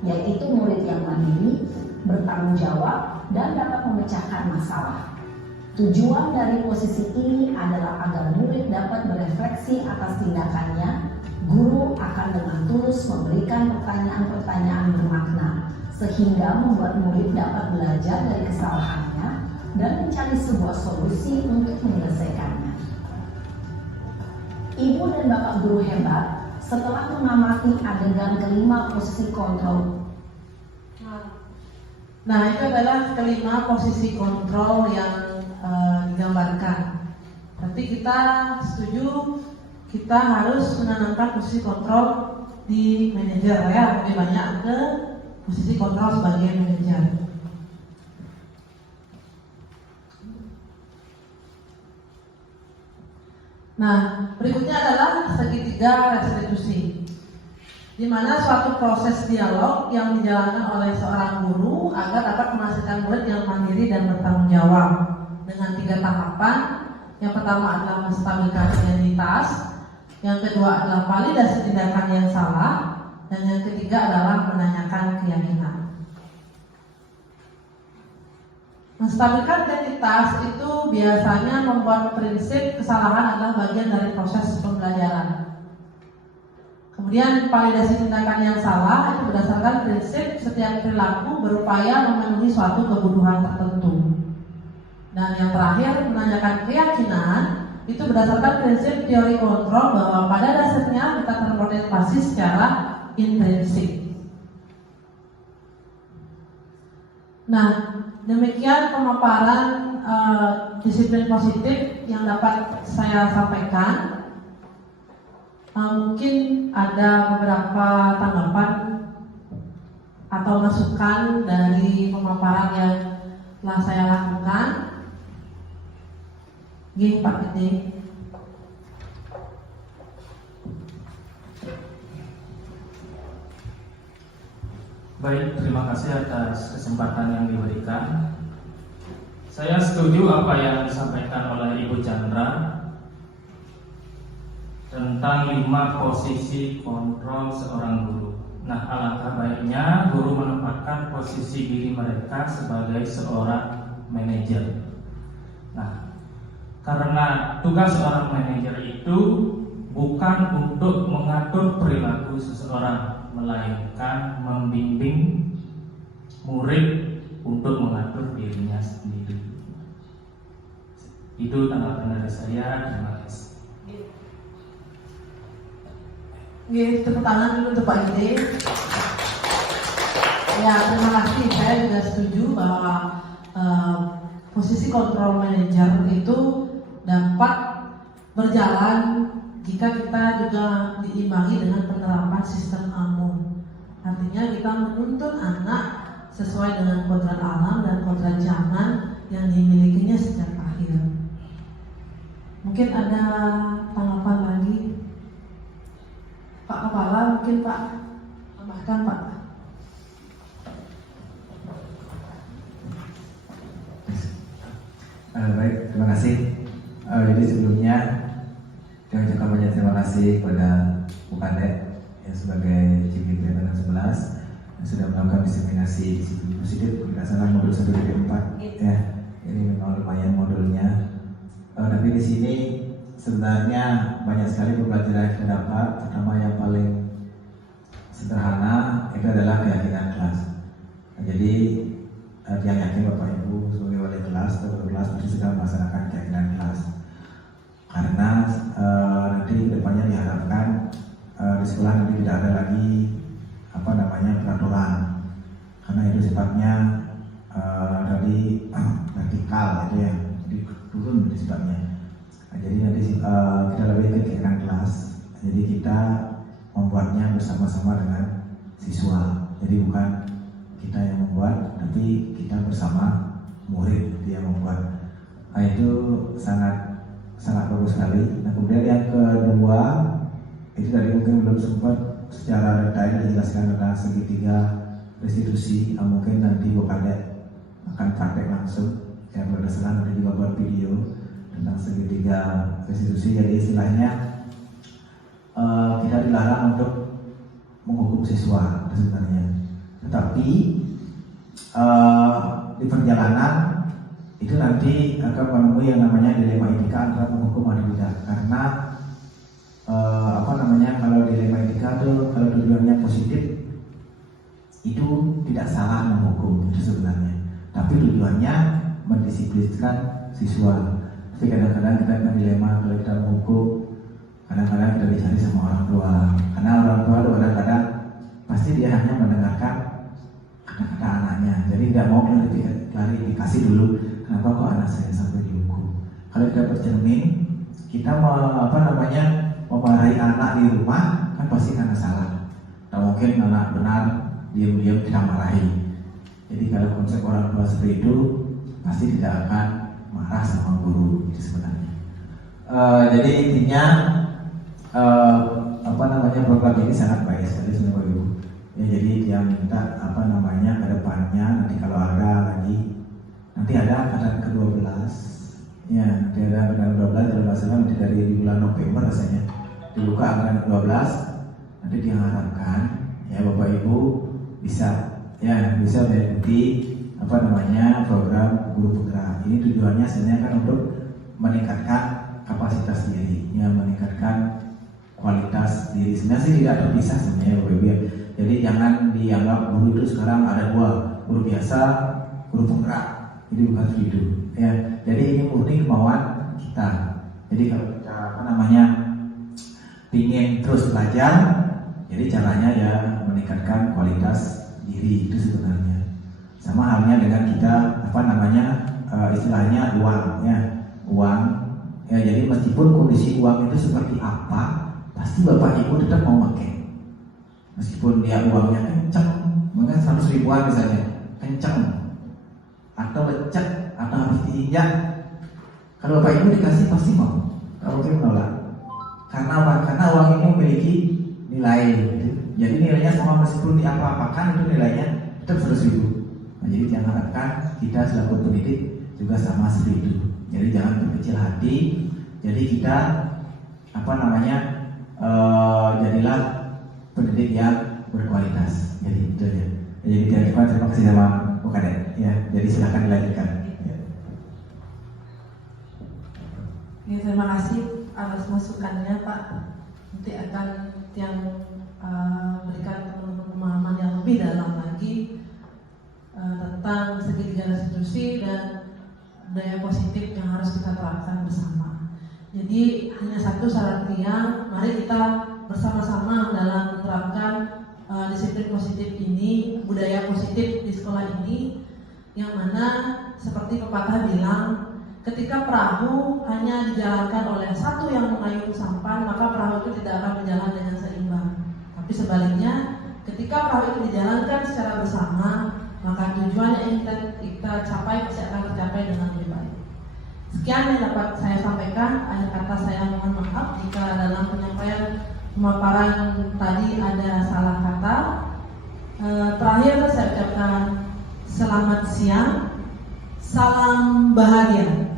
yaitu murid yang mandiri, bertanggung jawab, dan dapat memecahkan masalah. Tujuan dari posisi ini adalah agar murid dapat berefleksi atas tindakannya. Guru akan dengan tulus memberikan pertanyaan-pertanyaan bermakna, sehingga membuat murid dapat belajar dari kesalahannya dan mencari sebuah solusi untuk menyelesaikannya. Ibu dan bapak guru hebat, setelah mengamati adegan kelima posisi kontrol. Nah, itu adalah kelima posisi kontrol yang digambarkan. Berarti kita setuju kita harus menanamkan posisi kontrol di manajer ya, lebih banyak ke posisi kontrol sebagai manajer. Nah, berikutnya adalah segitiga restitusi, di mana suatu proses dialog yang dijalankan oleh seorang guru agar dapat menghasilkan murid yang mandiri dan bertanggung jawab dengan 3 tahapan. Yang pertama adalah menstabilkan identitas, yang kedua adalah validasi tindakan yang salah, dan yang ketiga adalah menanyakan keyakinan. Menstabilkan identitas itu biasanya membuat prinsip kesalahan adalah bagian dari proses pembelajaran. Kemudian validasi tindakan yang salah itu berdasarkan prinsip setiap perilaku berupaya memenuhi suatu kebutuhan tertentu. Dan yang terakhir, menanyakan keyakinan itu berdasarkan prinsip teori kontrol bahwa pada dasarnya kita termotivasi secara intrinsik. Nah, demikian pemaparan disiplin positif yang dapat saya sampaikan. Mungkin ada beberapa tanggapan atau masukan dari pemaparan yang telah saya lakukan. Gini Pak Gede. Baik, terima kasih atas kesempatan yang diberikan. Saya setuju apa yang disampaikan oleh Ibu Chandra tentang 5 posisi kontrol seorang guru. Nah, alangkah baiknya guru menempatkan posisi diri mereka sebagai seorang manajer. Nah, karena tugas seorang manajer itu bukan untuk mengatur perilaku seseorang, melainkan membimbing murid untuk mengatur dirinya sendiri. Itu tanggapan dari saya. Terima kasih. Tepuk tangan dulu untuk Pak Ide. Ya, terima kasih. Saya juga setuju bahwa posisi kontrol manajer itu dapat berjalan jika kita juga diimbangi dengan penerapan sistem AMU. Artinya kita menuntun anak sesuai dengan kodrat alam dan kodrat zaman yang dimilikinya sejak lahir. Mungkin ada tanggapan lagi? Pak Kepala, mungkin Pak tambahkan Pak. Baik, terima kasih. Jadi sebelumnya kami ucapkan banyak terima kasih kepada Bu Kadek yang sebagai CPT Angkatan 11 yang sudah melakukan diseminasi disiplin positif berdasarkan modul 1 dari 4 ya, Jadi memang lumayan modulnya. Tapi di sini sebenarnya banyak sekali pembelajaran yang kita dapat. Pertama yang paling sederhana itu adalah keyakinan kelas. Nah, jadi dia yakin Bapak Ibu sebagai wali kelas atau guru kelas pasti sedang melaksanakan keyakinan kelas. Karena nanti kedepannya diharapkan di sekolah nanti tidak ada lagi peraturan, karena itu sifatnya dari vertikal itu ya, jadi turun sifatnya. Nah, jadi nanti kita lebih ke keyakinan kelas. Jadi kita membuatnya bersama-sama dengan siswa. Jadi bukan kita yang membuat, tapi kita bersama murid yang membuat. Nah, itu sangat bagus sekali. Nah, kemudian yang kedua itu tadi mungkin belum sempat secara detail dijelaskan tentang segitiga restitusi. Mungkin nanti Bu Kadek akan praktek langsung ya, berdasarkan nanti juga buat video tentang segitiga restitusi. Jadi istilahnya kita dilarang untuk menghukum siswa sebenarnya, tetapi di perjalanan itu nanti akan menemui yang namanya dilema etika antara menghukum atau tidak. Karena kalau dilema etika itu kalau tujuannya positif itu tidak salah menghukum itu sebenarnya, tapi tujuannya mendisiplinkan siswa. Tapi kadang-kadang kita akan dilema kalau kita menghukum, kadang-kadang kita dicari sama orang tua, karena orang tua itu kadang-kadang pasti dia hanya mendengarkan kata-kata anaknya, jadi tidak mau klarifikasi dulu kenapa kok anak saya sampai dihukum. Kalau kita bercermin, kita memarahi anak di rumah kan pasti karena salah. Tak mungkin anak benar diam-diam kita marahi. Jadi kalau konsep orang tua seperti itu pasti tidak akan marah sama guru itu sebenarnya. Jadi intinya program ini sangat baik sekali Bapak Ibu. Ya, jadi yang minta ke depannya nanti kalau ada lagi, nanti ada angkatan ke-12 ya, nanti ada angkatan ke-12 kalau nggak salah nanti dari bulan November rasanya dibuka angkatan ke-12. Nanti diharapkan ya Bapak Ibu bisa mengikuti program guru penggerak. Ini tujuannya sebenarnya kan untuk meningkatkan kapasitas diri, ya, meningkatkan kualitas diri. Sebenarnya sih tidak terpisah sebenarnya Bapak Ibu. Jadi jangan dianggap guru itu sekarang ada dua, guru biasa, guru penggerak. Jadi bukan begitu. Ya, jadi ini murni kemauan kita. Jadi kalau kita ingin terus belajar, jadi caranya ya meningkatkan kualitas diri itu sebenarnya. Sama halnya dengan kita istilahnya uang ya. Jadi meskipun kondisi uang itu seperti apa, pasti Bapak Ibu tetap mau pakai. Meskipun dia uangnya kencang, mungkin 100 ribuan misalnya, kencang atau lecek atau harus diinjak, kalau Bapak Ibu dikasih pasti mau. Kalau mungkin menolak. Karena uang ini memiliki nilai gitu. Jadi nilainya sama, meskipun diapa-apakan itu nilainya tetap 100 ribu. Nah, jadi jangan harapkan kita selaku pendidik juga sama seperti itu. Jadi jangan berkecil hati. Jadi kita jadilah pendidik yang berkualitas. Jadi itu aja. Jadi terima kasih sama Bu Kadek. Ya, jadi silakan dilanjutkan. Ya, terima kasih atas masukannya Pak. Nanti akan yang berikan teman-teman pemahaman yang lebih dalam lagi tentang segitiga restitusi dan budaya positif yang harus kita terapkan bersama. Jadi hanya satu syarat yang mari kita bersama-sama dalam menerapkan disiplin positif ini, budaya positif di sekolah ini, yang mana seperti pepatah bilang, ketika perahu hanya dijalankan oleh satu yang mengayuh sampan, maka perahu itu tidak akan berjalan dengan seimbang. Tapi sebaliknya, ketika perahu itu dijalankan secara bersama, maka tujuan yang kita capai pasti akan tercapai dengan lebih baik. Sekian yang dapat saya sampaikan. Akhir kata saya mohon maaf jika dalam penyampaian pemaparan tadi ada salah kata. Terakhir saya ucapkan selamat siang, salam bahagia.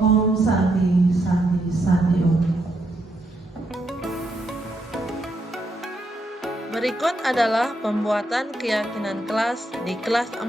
Om Santi Santi Santi Om. Berikut adalah pembuatan keyakinan kelas di kelas 4.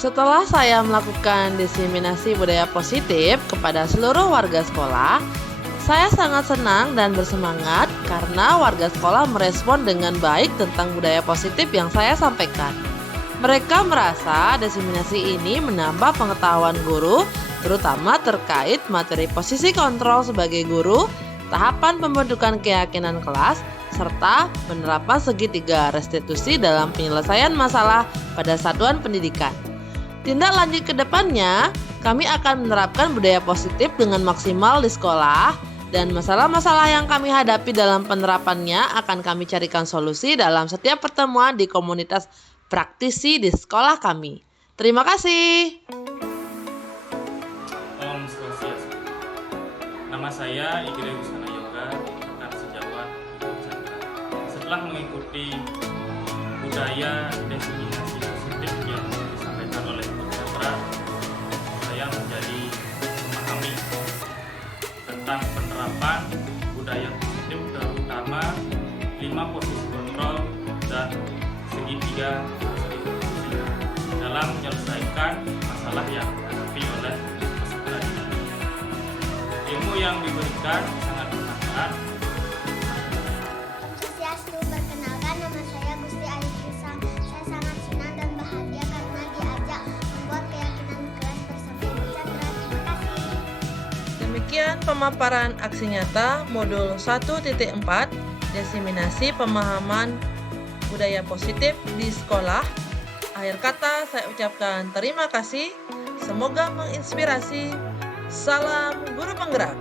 Setelah saya melakukan diseminasi budaya positif kepada seluruh warga sekolah, saya sangat senang dan bersemangat karena warga sekolah merespon dengan baik tentang budaya positif yang saya sampaikan. Mereka merasa diseminasi ini menambah pengetahuan guru, terutama terkait materi posisi kontrol sebagai guru, tahapan pembentukan keyakinan kelas, serta penerapan segitiga restitusi dalam penyelesaian masalah pada satuan pendidikan. Tindak lanjut ke depannya, kami akan menerapkan budaya positif dengan maksimal di sekolah, dan masalah-masalah yang kami hadapi dalam penerapannya akan kami carikan solusi dalam setiap pertemuan di komunitas praktisi di sekolah kami. Terima kasih. Om Swastiastu. Nama saya Igede Busana Yoga, rekan sejawat Ibu Chandra. Setelah mengikuti budaya diseminasi positif yang disampaikan oleh Ibu Chandra, saya menjadi memahami tentang penerapan budaya positif, terutama 5 posisi kontrol dan segitiga restitusi dalam menyelesaikan masalah yang dihadapi oleh peserta didik. Ilmu yang diberikan sangat bermanfaat. Om Swastiastu, perkenalkan nama saya Gusti Alifisa. Saya sangat senang dan bahagia karena diajak membuat keyakinan kelas bersama Ibu Chandra. Terima kasih. Demikian pemaparan aksi nyata modul 1.4 diseminasi pemahaman budaya positif di sekolah. Akhir kata saya ucapkan terima kasih. Semoga menginspirasi. Salam guru penggerak.